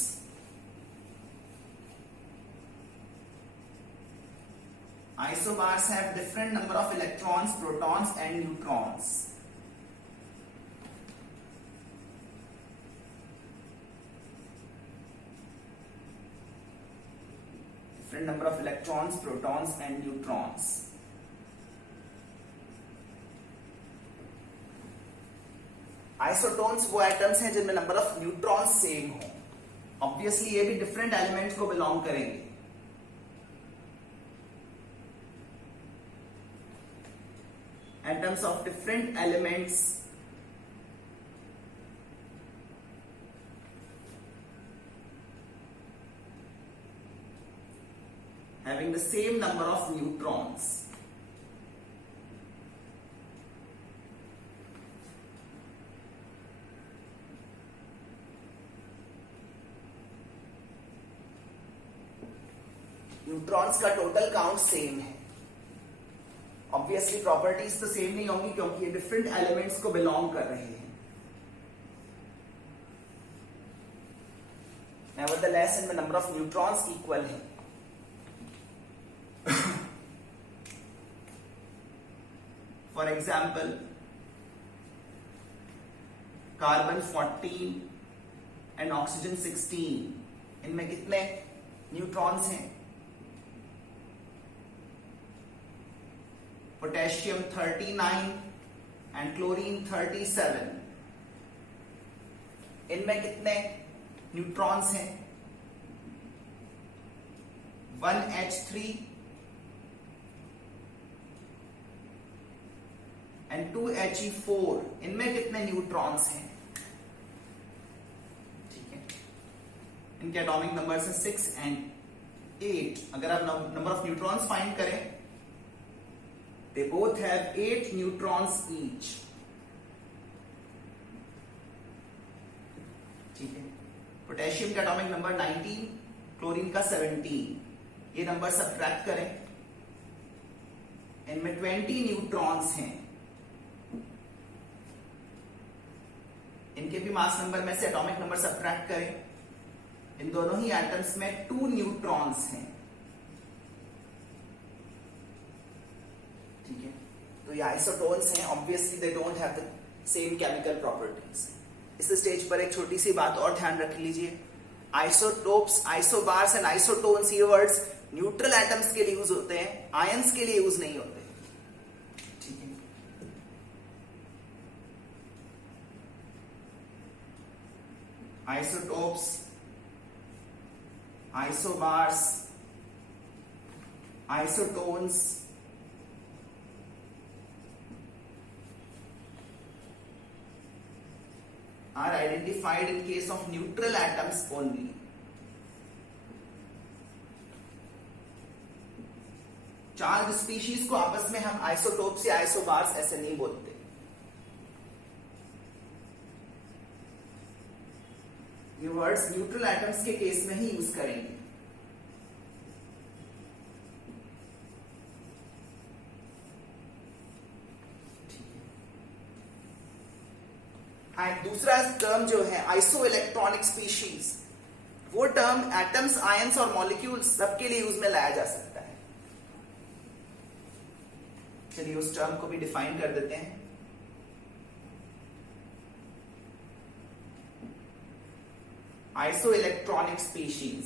Isobars have different number of electrons, protons and neutrons. Different number of electrons, protons and neutrons. Isotones वो एटम्स हैं जिनमें नंबर ऑफ न्यूट्रॉन्स सेम हो। ऑब्वियसली ये भी डिफरेंट एलिमेंट्स को बिलोंग करेंगे। Atoms of different elements having the same number of neutrons. Neutrons का total count same है। ऑब्वियसली प्रॉपर्टीज तो सेम नहीं होंगी क्योंकि ये डिफरेंट एलिमेंट्स को बिलोंग कर रहे हैं। नेवरदलेस इनमें नंबर ऑफ न्यूट्रॉन्स इक्वल है। For example carbon 14 and oxygen 16, इनमें कितने न्यूट्रॉन्स हैं? पोटेशियम 39 एंड क्लोरीन 37, इनमें कितने न्यूट्रॉन्स हैं? 1H3 एंड 2He4, इनमें कितने न्यूट्रॉन्स हैं? ठीक है, इनके एटॉमिक नंबर से 6 एंड 8। अगर आप नंबर ऑफ न्यूट्रॉन्स फाइंड करें, they both have 8 neutrons each. ठीक है, पोटेशियम का एटॉमिक नंबर 19, क्लोरीन का 17। ये नंबर सब्ट्रैक्ट करें, इनमें 20 न्यूट्रॉन्स हैं। इनके भी मास नंबर में से एटॉमिक नंबर सब्ट्रैक्ट करें, इन दोनों ही एटम्स में 2 न्यूट्रॉन्स हैं। ठीक है, तो ये आइसोटोन्स हैं। Obviously they don't have the same chemical properties. इस स्टेज पर एक छोटी सी बात और ध्यान रख लीजिए, आइसोटोप्स, आइसोबार्स एंड आइसोटोन्स, ये वर्ड्स न्यूट्रल एटम्स के लिए यूज होते हैं, आयंस के लिए यूज नहीं होते। ठीक है, isotopes, isobars, isotones are identified in case of neutral atoms only. Charge species को आपस में हम आइसोटोप्स या आइसोबार्स ऐसे नहीं बोलते। ये वर्ड्स न्यूट्रल एटम्स के केस में ही यूज करेंगे। दूसरा टर्म जो है आइसो इलेक्ट्रॉनिक स्पीशीज, वो टर्म एटम्स, आयंस और मॉलिक्यूल्स सबके लिए यूज में लाया जा सकता है। चलिए उस टर्म को भी डिफाइन कर देते हैं। आइसोइलेक्ट्रॉनिक स्पीशीज,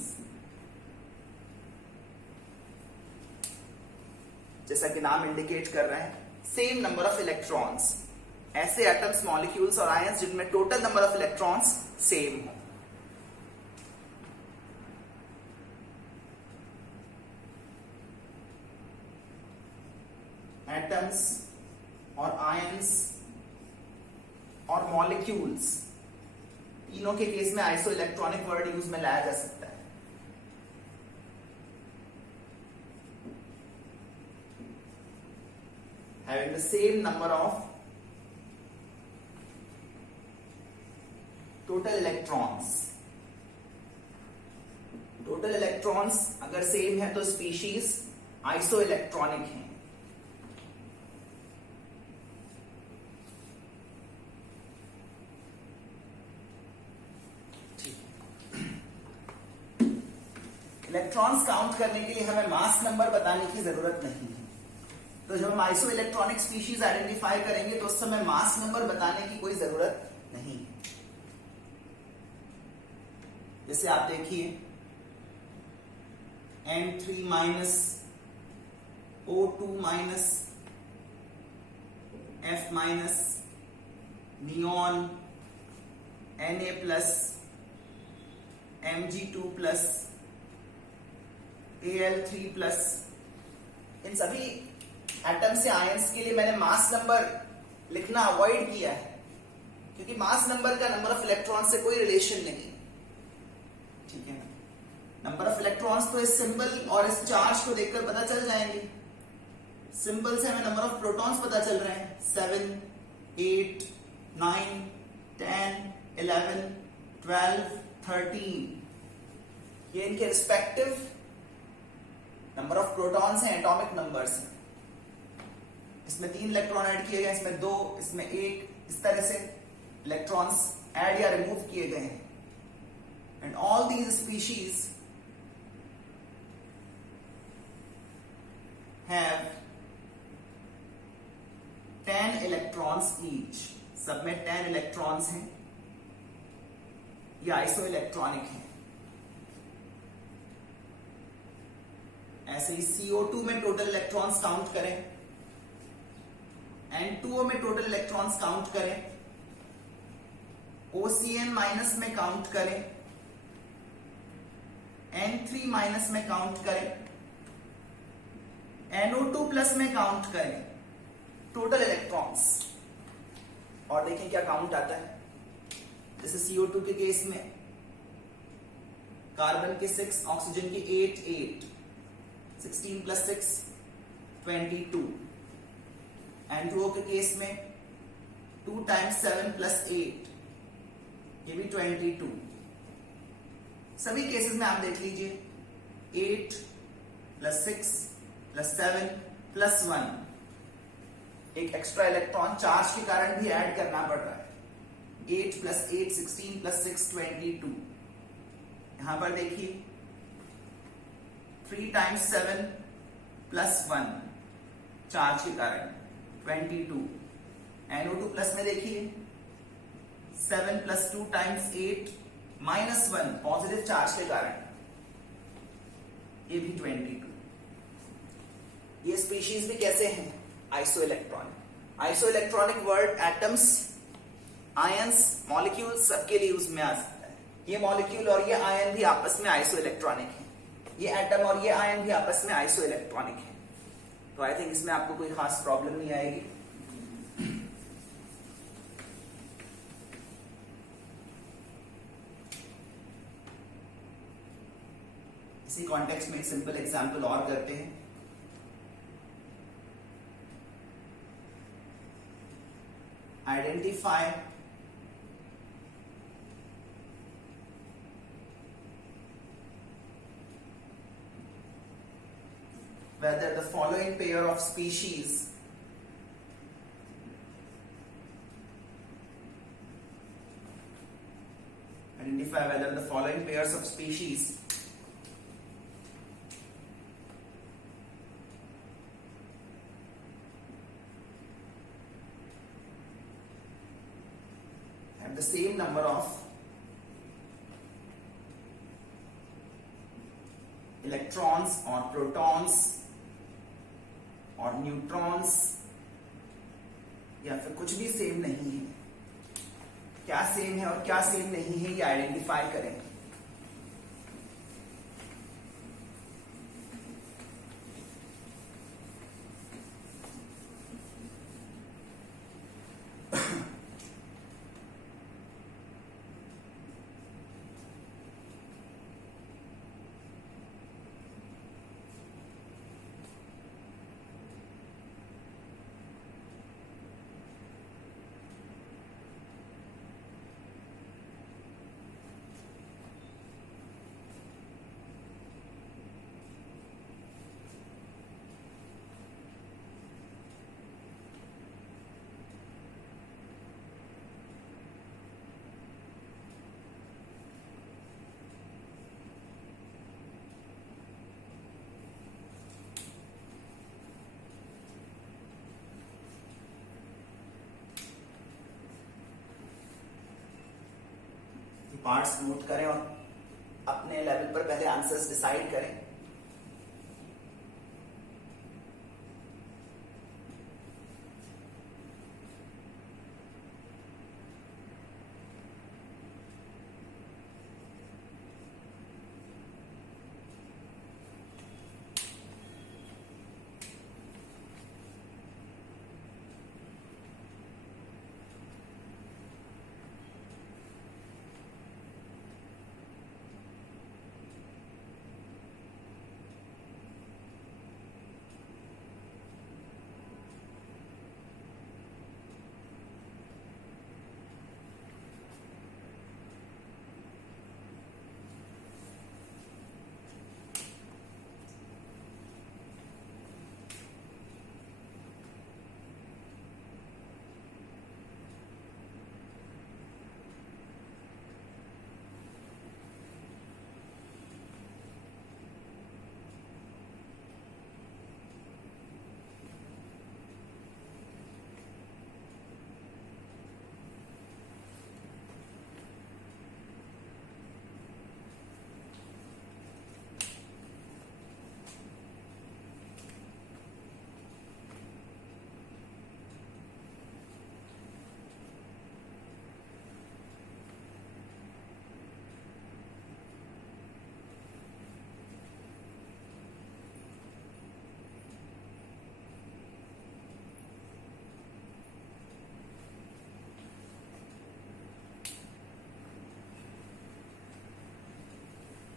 जैसा कि नाम इंडिकेट कर रहे हैं, सेम नंबर ऑफ इलेक्ट्रॉन्स, ऐसे एटम्स, मॉलिक्यूल्स और आयंस जिनमें total number of electrons same हो। एटम्स और आयंस और मॉलिक्यूल्स, तीनों के केस में आइसोइलेक्ट्रॉनिक वर्ड यूज में लाया जा सकता है। Having the same number of total electrons. Total electrons अगर सेम है तो स्पीशीज आइसोइलेक्ट्रॉनिक है। इलेक्ट्रॉन्स काउंट करने के लिए हमें मास नंबर बताने की जरूरत नहीं है। तो जब हम आइसो इलेक्ट्रॉनिक स्पीशीज आइडेंटिफाई करेंगे तो उस समय मास नंबर बताने की कोई जरूरत नहीं है। जैसे आप देखिए N3 minus O2 minus F minus neon Na plus Mg2 plus Al3 plus, इन सभी एटम्स या आयंस के लिए मैंने मास नंबर लिखना अवॉइड किया है, क्योंकि मास नंबर का नंबर ऑफ इलेक्ट्रॉन से कोई रिलेशन नहीं। ठीक है ना, नंबर ऑफ इलेक्ट्रॉन्स तो इस सिंबल और इस चार्ज को देखकर पता चल जाएंगे। सिंबल से हमें नंबर ऑफ प्रोटॉन्स पता चल रहे हैं, 7, 8, 9, 10, 11, 12, 13, ये इनके रिस्पेक्टिव नंबर ऑफ प्रोटॉन्स हैं, एटॉमिक नंबर्स हैं। इसमें 3 इलेक्ट्रॉन ऐड किए गए, इसमें 2, इसमें 1, इस तरह से इलेक्ट्रॉन्स ऐड या रिमूव किए गए हैं। And all these species have 10 electrons each, सब में 10 इलेक्ट्रॉन्स हैं। ये आइसो इलेक्ट्रॉनिक है। ऐसे ही CO2 में टोटल इलेक्ट्रॉन्स काउंट करें, N2O में टोटल इलेक्ट्रॉन्स काउंट करें, OCN माइनस में काउंट करें, N3 माइनस में काउंट करें, NO2 प्लस में काउंट करें, टोटल इलेक्ट्रॉन्स, और देखें क्या काउंट आता है। जैसे CO2 के केस में कार्बन के 6, ऑक्सीजन के 8, 16 प्लस 6 22। N2O के केस में 2 टाइम्स 7 प्लस 8, ये भी 22। सभी केसेस में आप देख लीजिए 8 प्लस 6 प्लस 7 प्लस 1, एक एक्स्ट्रा इलेक्ट्रॉन चार्ज के कारण भी ऐड करना पड़ रहा है। 8 प्लस 8 16 प्लस 6 22। यहां पर देखिए 3 टाइम्स 7 प्लस 1 चार्ज के कारण 22। NO2 प्लस में देखिए 7 plus 2 times 8 minus 1 positive charge के कारण, ये भी 22। ये स्पीशीज भी कैसे हैं? Iso electronic. Iso electronic word atoms, ions, molecules सबके लिए यूज में आ सकता है। ये मॉलिक्यूल और ये आयन भी आपस में आइसो इलेक्ट्रॉनिक है, ये एटम और ये आयन भी आपस में आइसो इलेक्ट्रॉनिक है। तो आई थिंक इसमें आपको कोई खास प्रॉब्लम नहीं आएगी। इसी कॉन्टेक्स्ट में एक सिंपल एग्जांपल और करते हैं। Identify whether the following pair of species identify whether the following pairs of species have the same number of electrons और प्रोटॉन्स और न्यूट्रॉन्स या फिर कुछ भी सेम नहीं है, क्या सेम है और क्या सेम नहीं है ये आइडेंटिफाई करें। पार्ट्स नोट करें और अपने लेवल पर पहले आंसर्स डिसाइड करें।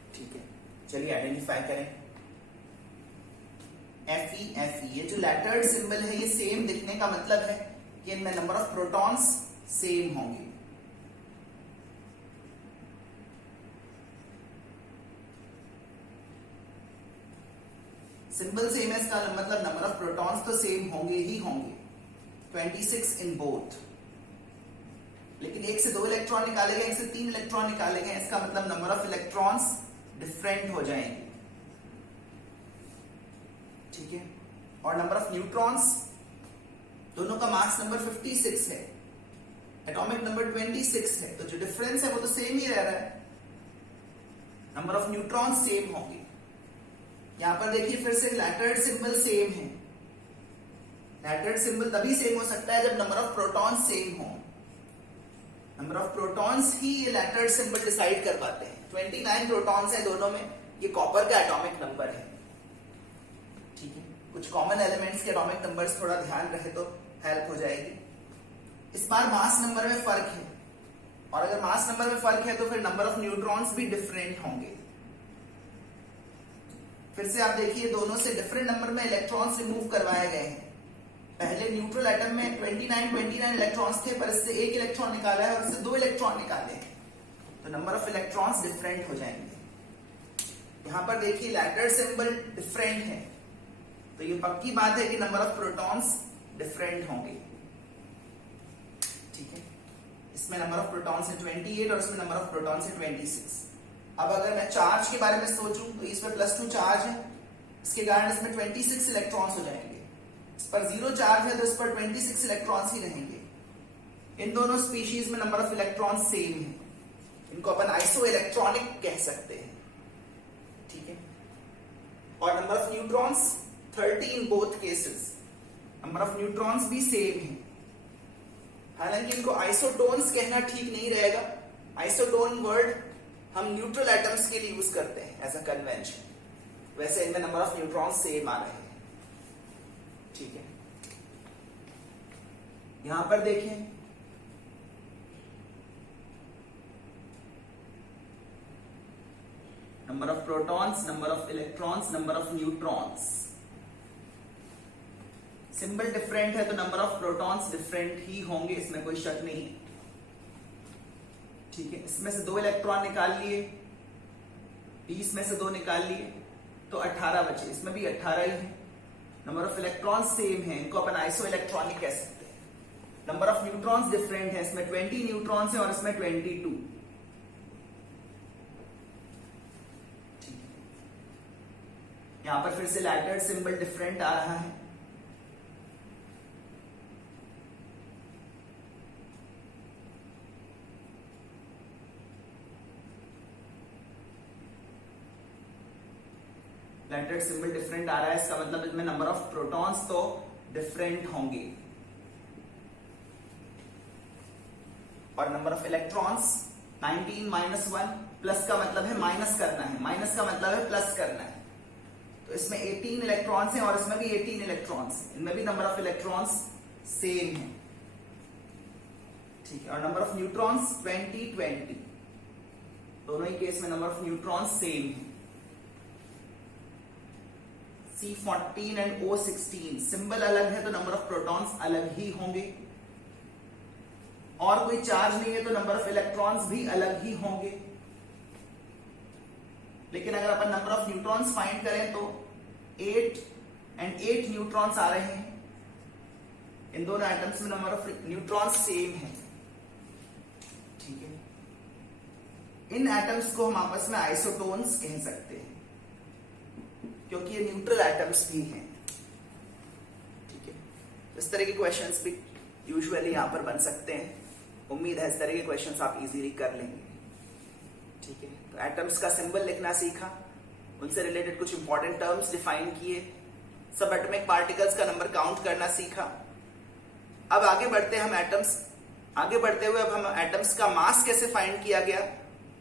ठीक है, चलिए आइडेंटिफाई करें। Fe ये जो लेटर्ड सिंबल है ये सेम दिखने का मतलब है कि इनमें नंबर ऑफ प्रोटॉन्स सेम होंगे। सिंबल सेम है इसका मतलब नंबर ऑफ प्रोटॉन्स तो सेम होंगे ही होंगे, 26 इन बोथ। लेकिन एक से 2 इलेक्ट्रॉन निकाले गए, एक से 3 इलेक्ट्रॉन निकाले गए, इसका मतलब नंबर ऑफ इलेक्ट्रॉन्स डिफरेंट हो जाएंगे। ठीक है, और नंबर ऑफ न्यूट्रॉन्स, दोनों का मास नंबर 56 है, एटॉमिक नंबर 26 है, तो जो डिफरेंस है वो तो सेम ही रह रहा है, नंबर ऑफ न्यूट्रॉन्स सेम होंगे। यहां पर देखिए फिर से लेटर्ड सिंबल सेम है। लेटर्ड सिंबल तभी सेम हो सकता है जब नंबर ऑफ प्रोटॉन्स सेम हो। नंबर ऑफ प्रोटॉन्स ही ये लेटर्ड सिंबल डिसाइड कर पाते हैं। 29 प्रोटॉन्स है दोनों में, ये कॉपर का एटॉमिक नंबर है। ठीक है, कुछ कॉमन एलिमेंट्स के एटॉमिक नंबर्स थोड़ा ध्यान रहे तो हेल्प हो जाएगी। इस बार मास नंबर में फर्क है, और अगर मास नंबर में फर्क है तो फिर नंबर ऑफ न्यूट्रॉन्स भी डिफरेंट होंगे। फिर से आप देखिए दोनों से डिफरेंट नंबर में इलेक्ट्रॉन्स रिमूव करवाए गए हैं। पहले न्यूट्रल एटम में 29 इलेक्ट्रॉन्स थे, पर इससे 1 इलेक्ट्रॉन निकाला है और इससे 2 इलेक्ट्रॉन निकाले हैं, तो नंबर ऑफ इलेक्ट्रॉन्स डिफरेंट हो जाएंगे। यहां पर देखिए लेटर सिंबल डिफरेंट है, तो ये पक्की बात है कि नंबर ऑफ प्रोटॉन्स डिफरेंट होंगे। ठीक है, इसमें नंबर ऑफ प्रोटॉन्स है 28 और इसमें नंबर ऑफ प्रोटॉन्स है 26। अब अगर मैं चार्ज के बारे में सोचूं तो इसमें +2 चार्ज है, इसके कारण इसमें 26 इलेक्ट्रॉन्स हो जाएंगे। इस पर 0 चार्ज है तो इस पर 26 इलेक्ट्रॉन्स ही रहेंगे। इन दोनों स्पीशीज में नंबर ऑफ इलेक्ट्रॉन्स सेम है, इनको अपन आइसो इलेक्ट्रॉनिक कह सकते हैं। ठीक है, और number of neutrons 30 in both cases. Number of neutrons भी सेम है। हालांकि इनको आइसोटोन्स कहना ठीक नहीं रहेगा। आइसोटोन वर्ड हम न्यूट्रल एटम्स के लिए यूज करते हैं एज अ कन्वेंशन। वैसे इनमें नंबर ऑफ न्यूट्रॉन्स सेम आ रहे हैं। ठीक है, यहां पर देखें, number of protons, number of electrons, number of neutrons. Symbol different है तो नंबर ऑफ प्रोटॉन्स डिफरेंट ही होंगे, इसमें कोई शक नहीं। ठीक है, इसमें से 2 इलेक्ट्रॉन निकाल लिए, 20 में से 2 निकाल लिए तो 18 बचे। इसमें भी 18 ही है। नंबर ऑफ इलेक्ट्रॉन्स सेम है, इनको अपन आइसो इलेक्ट्रॉनिक कह सकते हैं। नंबर ऑफ न्यूट्रॉन्स डिफरेंट है, इसमें 20 न्यूट्रॉन्स है और इसमें 22। ठीक है, यहां पर फिर से लैटर्ड सिंबल डिफरेंट आ रहा है। लैटर्ड सिंबल डिफरेंट आ रहा है, इसका मतलब इसमें नंबर ऑफ प्रोटॉन्स तो डिफरेंट होंगे। और number of electrons 19 minus 1, plus का मतलब है माइनस करना है, माइनस का मतलब है प्लस करना है। तो इसमें 18 इलेक्ट्रॉन्स हैं और इसमें भी 18 इलेक्ट्रॉन्स, इनमें भी नंबर ऑफ इलेक्ट्रॉन्स सेम है। ठीक है, और नंबर ऑफ न्यूट्रॉन्स 20 20, दोनों ही केस में नंबर ऑफ न्यूट्रॉन्स सेम है। C14 एंड O16 सिंबल अलग है तो नंबर ऑफ प्रोटॉन्स अलग ही होंगे, और कोई चार्ज नहीं है तो नंबर ऑफ इलेक्ट्रॉन्स भी अलग ही होंगे। लेकिन अगर अपन नंबर ऑफ न्यूट्रॉन्स फाइंड करें तो 8 एंड 8 न्यूट्रॉन्स आ रहे हैं। इन दोनों एटम्स में नंबर ऑफ न्यूट्रॉन्स सेम है। ठीक है, इन एटम्स को हम आपस में आइसोटोन्स कह सकते हैं क्योंकि ये न्यूट्रल एटम्स भी हैं। ठीक है, इस तरह के क्वेश्चंस भी यूजुअली यहां पर बन सकते हैं। उम्मीद है इस तरह के क्वेश्चंस आप इजीली कर लेंगे। ठीक है, तो एटम्स का सिंबल लिखना सीखा, उनसे रिलेटेड कुछ इंपॉर्टेंट टर्म्स डिफाइन किए, सब एटॉमिक पार्टिकल्स का नंबर काउंट करना सीखा। अब आगे बढ़ते हैं हम एटम्स, आगे बढ़ते हुए अब हम एटम्स का मास कैसे फाइंड किया गया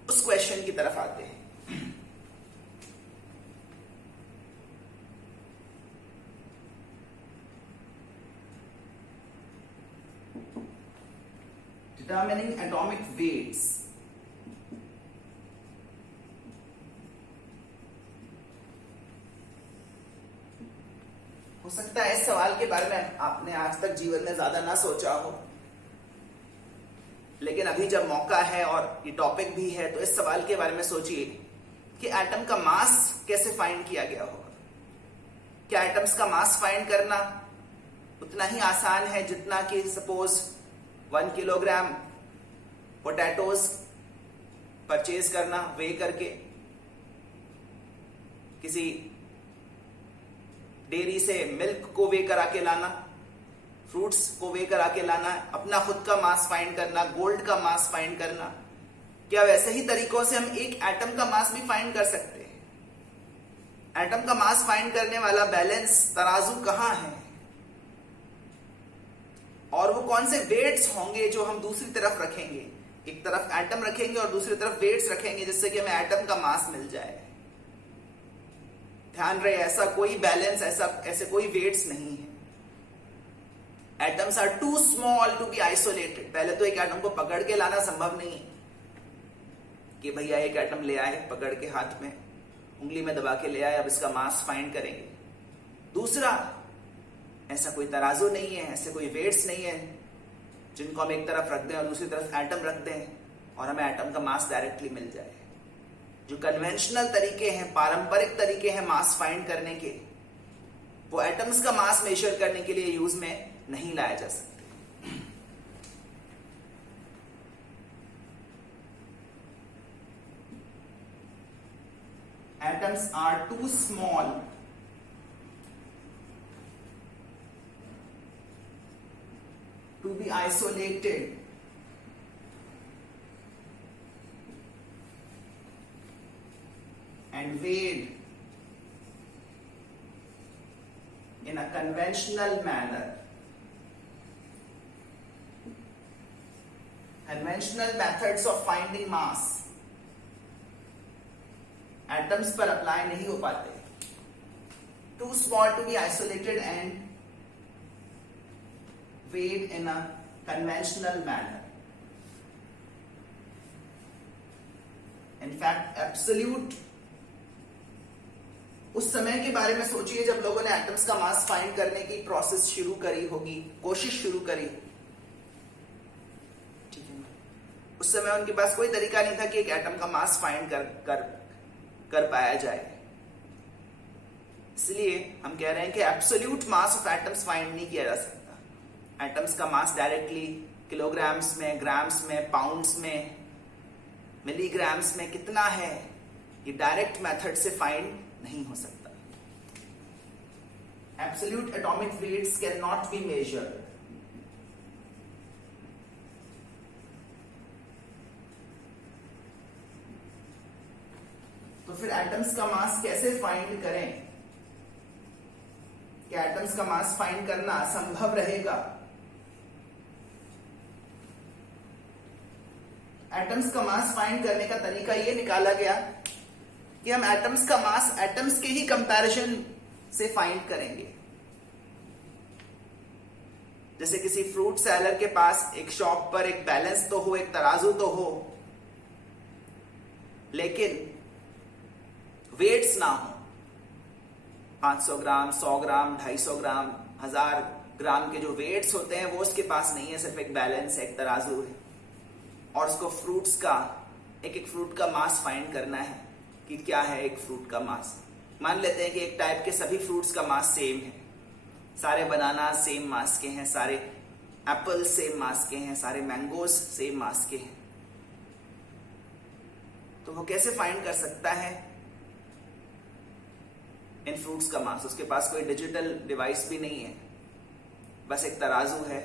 उस क्वेश्चन की तरफ आते हैं। Determining atomic weights. हो सकता है इस सवाल के बारे में आपने आज तक जीवन में ज्यादा ना सोचा हो, लेकिन अभी जब मौका है और ये टॉपिक भी है तो इस सवाल के बारे में सोचिए कि एटम का मास कैसे फाइंड किया गया होगा। क्या एटम्स का मास फाइंड करना उतना ही आसान है जितना कि सपोज 1 किलोग्राम पोटैटोज परचेज करना वे करके, किसी डेयरी से मिल्क को वे करा के लाना, फ्रूट्स को वे करा के लाना, अपना खुद का मास फाइंड करना, गोल्ड का मास फाइंड करना। क्या वैसे ही तरीकों से हम एक एटम का मास भी फाइंड कर सकते हैं? एटम का मास फाइंड करने वाला बैलेंस तराजू कहां है, और वो कौन से वेट्स होंगे जो हम दूसरी तरफ रखेंगे? एक तरफ एटम रखेंगे और दूसरी तरफ वेट्स रखेंगे जिससे कि हमें एटम का मास मिल जाए। ध्यान रहे, ऐसा कोई बैलेंस, ऐसे कोई वेट्स नहीं है। Atoms are too small to be isolated. पहले तो एक एटम को पकड़ के लाना संभव नहीं कि भैया एक एटम ले आए पकड़ के हाथ में, उंगली में दबा के ले आए, अब इसका मास फाइंड करेंगे। दूसरा, ऐसा कोई तराजू नहीं है, ऐसे कोई वेट्स नहीं है जिनको हम एक तरफ रख दें और दूसरी तरफ एटम रख दें और हमें एटम का मास डायरेक्टली मिल जाए। जो कन्वेंशनल तरीके हैं, पारंपरिक तरीके हैं मास फाइंड करने के, वो एटम्स का मास मेजर करने के लिए यूज में नहीं लाया जा सकते। Atoms are too small to be isolated and weighed in a conventional manner. Conventional methods of finding mass atoms पर अप्लाई नहीं हो पाते. Too small to be isolated and weighed in a conventional manner. In fact, absolute उस समय के बारे में सोचिए जब लोगों ने एटम्स का मास फाइंड करने की प्रोसेस शुरू करी होगी, कोशिश शुरू करी. ठीक है ना? उस समय उनके पास कोई तरीका नहीं था कि एक एटम का मास फाइंड कर पाया जाए. इसलिए हम कह रहे हैं कि absolute mass of atoms find नहीं किया जा सकता. एटम्स का मास डायरेक्टली किलोग्राम्स में, ग्राम्स में, पाउंड्स में, मिलीग्राम्स में कितना है, ये डायरेक्ट मेथड से फाइंड नहीं हो सकता. Absolute atomic weights can not be measured. तो फिर एटम्स का मास कैसे फाइंड करें? क्या एटम्स का मास फाइंड करना असंभव रहेगा? एटम्स का मास फाइंड करने का तरीका यह निकाला गया कि हम एटम्स का मास एटम्स के ही कंपैरिजन से फाइंड करेंगे. जैसे किसी फ्रूट सेलर के पास एक शॉप पर एक बैलेंस तो हो, एक तराजू तो हो, लेकिन वेट्स ना हो. 500 ग्राम, 100 ग्राम, 250 ग्राम, 1000 ग्राम के जो वेट्स होते हैं वो उसके पास नहीं है. सिर्फ एक बैलेंस है, एक तराजू है, और उसको फ्रूट्स का एक फ्रूट का मास फाइंड करना है कि क्या है एक फ्रूट का मास. मान लेते हैं कि एक टाइप के सभी फ्रूट्स का मास सेम है. सारे बनाना सेम मास के हैं, सारे एप्पल सेम मास के हैं, सारे मैंगोज सेम मास के हैं. तो वो कैसे फाइंड कर सकता है इन फ्रूट्स का मास? उसके पास कोई डिजिटल डिवाइस भी नहीं है, बस एक तराजू है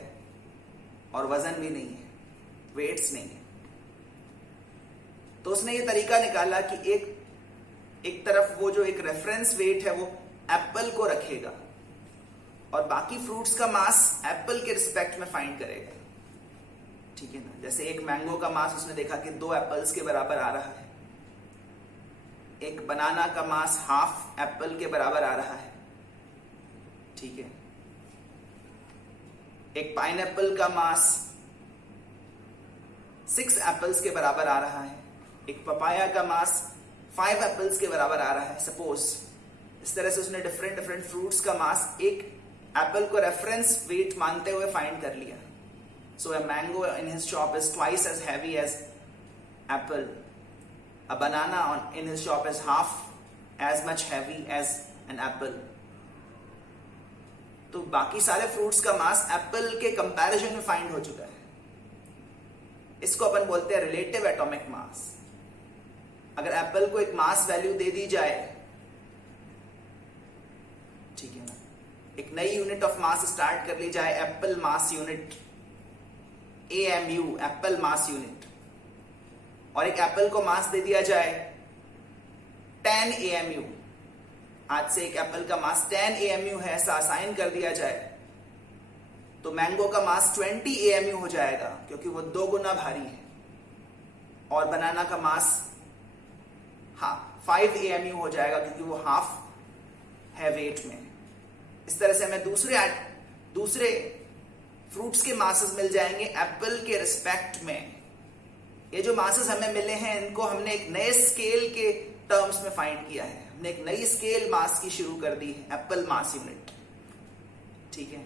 और वजन भी नहीं है, वेट्स नहीं है. तो उसने ये तरीका निकाला कि एक तरफ वो जो एक रेफरेंस वेट है वो एप्पल को रखेगा और बाकी फ्रूट्स का मास एप्पल के रिस्पेक्ट में फाइंड करेगा. ठीक है ना? जैसे एक मैंगो का मास उसने देखा कि 2 एप्पल्स के बराबर आ रहा है. एक बनाना का मास हाफ एप्पल के बराबर आ रहा है. ठीक है. एक पाइनएप्पल का मास 6 एप्पल्स के बराबर आ रहा है. एक पपाया का मास 5 एप्पल्स के बराबर आ रहा है. सपोज इस तरह से उसने डिफरेंट फ्रूट्स का मास एक एप्पल को रेफरेंस वेट मानते हुए फाइंड कर लिया. So a mango in his shop is twice as heavy as apple. A banana in his shop is half as much heavy as an apple. तो बाकी सारे फ्रूट्स का मास एप्पल के comparison में फाइंड हो चुका है. इसको अपन बोलते हैं रिलेटिव एटॉमिक मास. अगर एप्पल को एक मास वैल्यू दे दी जाए, ठीक है ना, एक नई यूनिट ऑफ मास स्टार्ट कर ली जाए, Apple mass unit, AMU, Apple mass unit, और एक एप्पल को मास दे दिया जाए 10 AMU. आज से एक एप्पल का मास 10 AMU है ऐसा असाइन कर दिया जाए, तो मैंगो का मास 20 AMU हो जाएगा क्योंकि वो 2 गुना भारी है. और बनाना का मास 5 AMU हो जाएगा क्योंकि वो हाफ है वेट में. इस तरह से हमें दूसरे फ्रूट्स के मासेस मिल जाएंगे एप्पल के रिस्पेक्ट में. ये जो मासेस हमें मिले हैं इनको हमने एक नए स्केल के टर्म्स में फाइंड किया है. हमने एक नई स्केल मास की शुरू कर दी है, एप्पल मास यूनिट. ठीक है.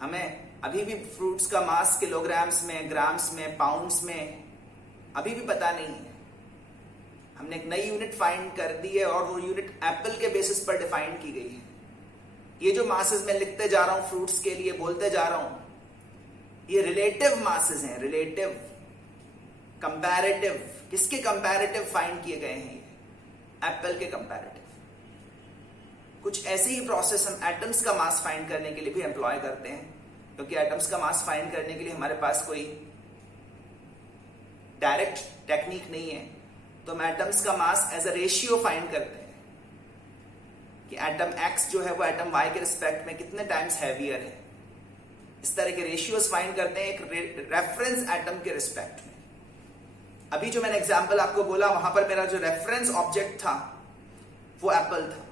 हमें अभी भी फ्रूट्स का मास किलोग्राम्स में, ग्राम्स में, पाउंड्स में अभी भी पता नहीं है. हमने एक नई यूनिट फाइंड कर दी है और वो यूनिट एप्पल के बेसिस पर डिफाइन की गई है. ये जो मासेस मैं लिखते जा रहा हूं फ्रूट्स के लिए, बोलते जा रहा हूं, ये रिलेटिव मासेस हैं. Relative, comparative. किसके कंपैरेटिव फाइंड किए गए हैं? एप्पल के कंपैरेटिव. कुछ ऐसी ही प्रोसेस हम एटम्स का मास फाइंड करने के लिए भी एम्प्लॉय करते हैं, क्योंकि एटम्स का मास फाइंड करने के लिए हमारे पास कोई डायरेक्ट टेक्निक नहीं है. तो हम एटम्स का mass as a ratio find करते हैं कि एटम X जो है वो एटम Y के रिस्पेक्ट में कितने टाइम्स हैवियर है। इस तरह के रेशियोज फाइंड करते हैं एक रेफरेंस एटम के रिस्पेक्ट में। अभी जो मैंने एग्जांपल आपको बोला वहां पर मेरा जो रेफरेंस ऑब्जेक्ट था वो एप्पल था,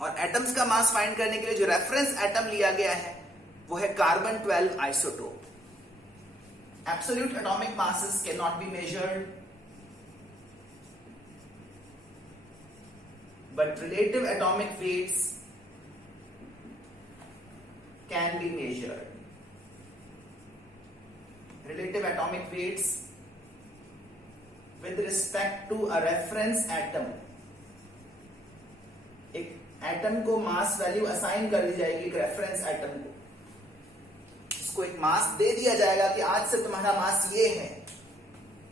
और एटम्स का मास फाइंड करने के लिए जो रेफरेंस एटम लिया गया है वो है carbon 12 isotope. Absolute atomic masses can not be measured, but relative atomic weights can be measured. Relative atomic weights with respect to a reference atom, एक एटम को मास वैल्यू असाइन कर दी जाएगी एक रेफरेंस एटम को, उसको एक मास दे दिया जाएगा कि आज से तुम्हारा मास ये है,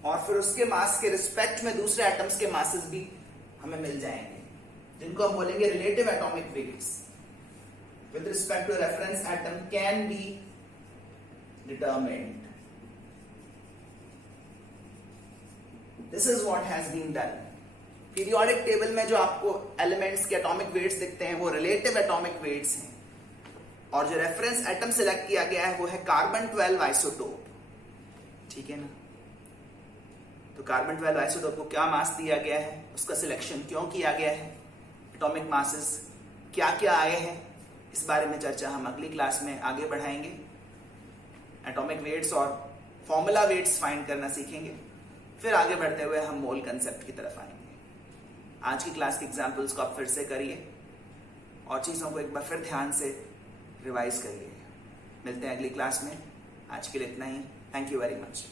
और फिर उसके मास के रिस्पेक्ट में दूसरे एटम्स के मासेस भी हमें मिल जाएंगे जिनको हम बोलेंगे relative atomic weights with respect to reference atom can be determined. This is what has been done. Periodic table में जो आपको एलिमेंट्स के एटॉमिक वेट्स दिखते हैं वो रिलेटिव एटॉमिक वेट्स हैं, और जो रेफरेंस एटम सिलेक्ट किया गया है वो है कार्बन 12 आइसोटोप। ठीक है ना? तो कार्बन 12 आइसोटोप को क्या मास दिया गया है, उसका सिलेक्शन क्यों किया गया है, एटॉमिक मासेस क्या क्या आए हैं, इस बारे में चर्चा हम अगली क्लास में आगे बढ़ाएंगे। एटॉमिक वेट्स और फॉर्मूला वेट्स फाइंड करना सीखेंगे, फिर आगे बढ़ते हुए हम मोल कंसेप्ट की तरफ आएंगे। आज की क्लास के एग्जाम्पल्स को आप फिर से करिए और चीज़ों को एक बार फिर ध्यान से रिवाइज करिए। मिलते हैं अगली क्लास में। आज के लिए इतना ही। Thank you very much.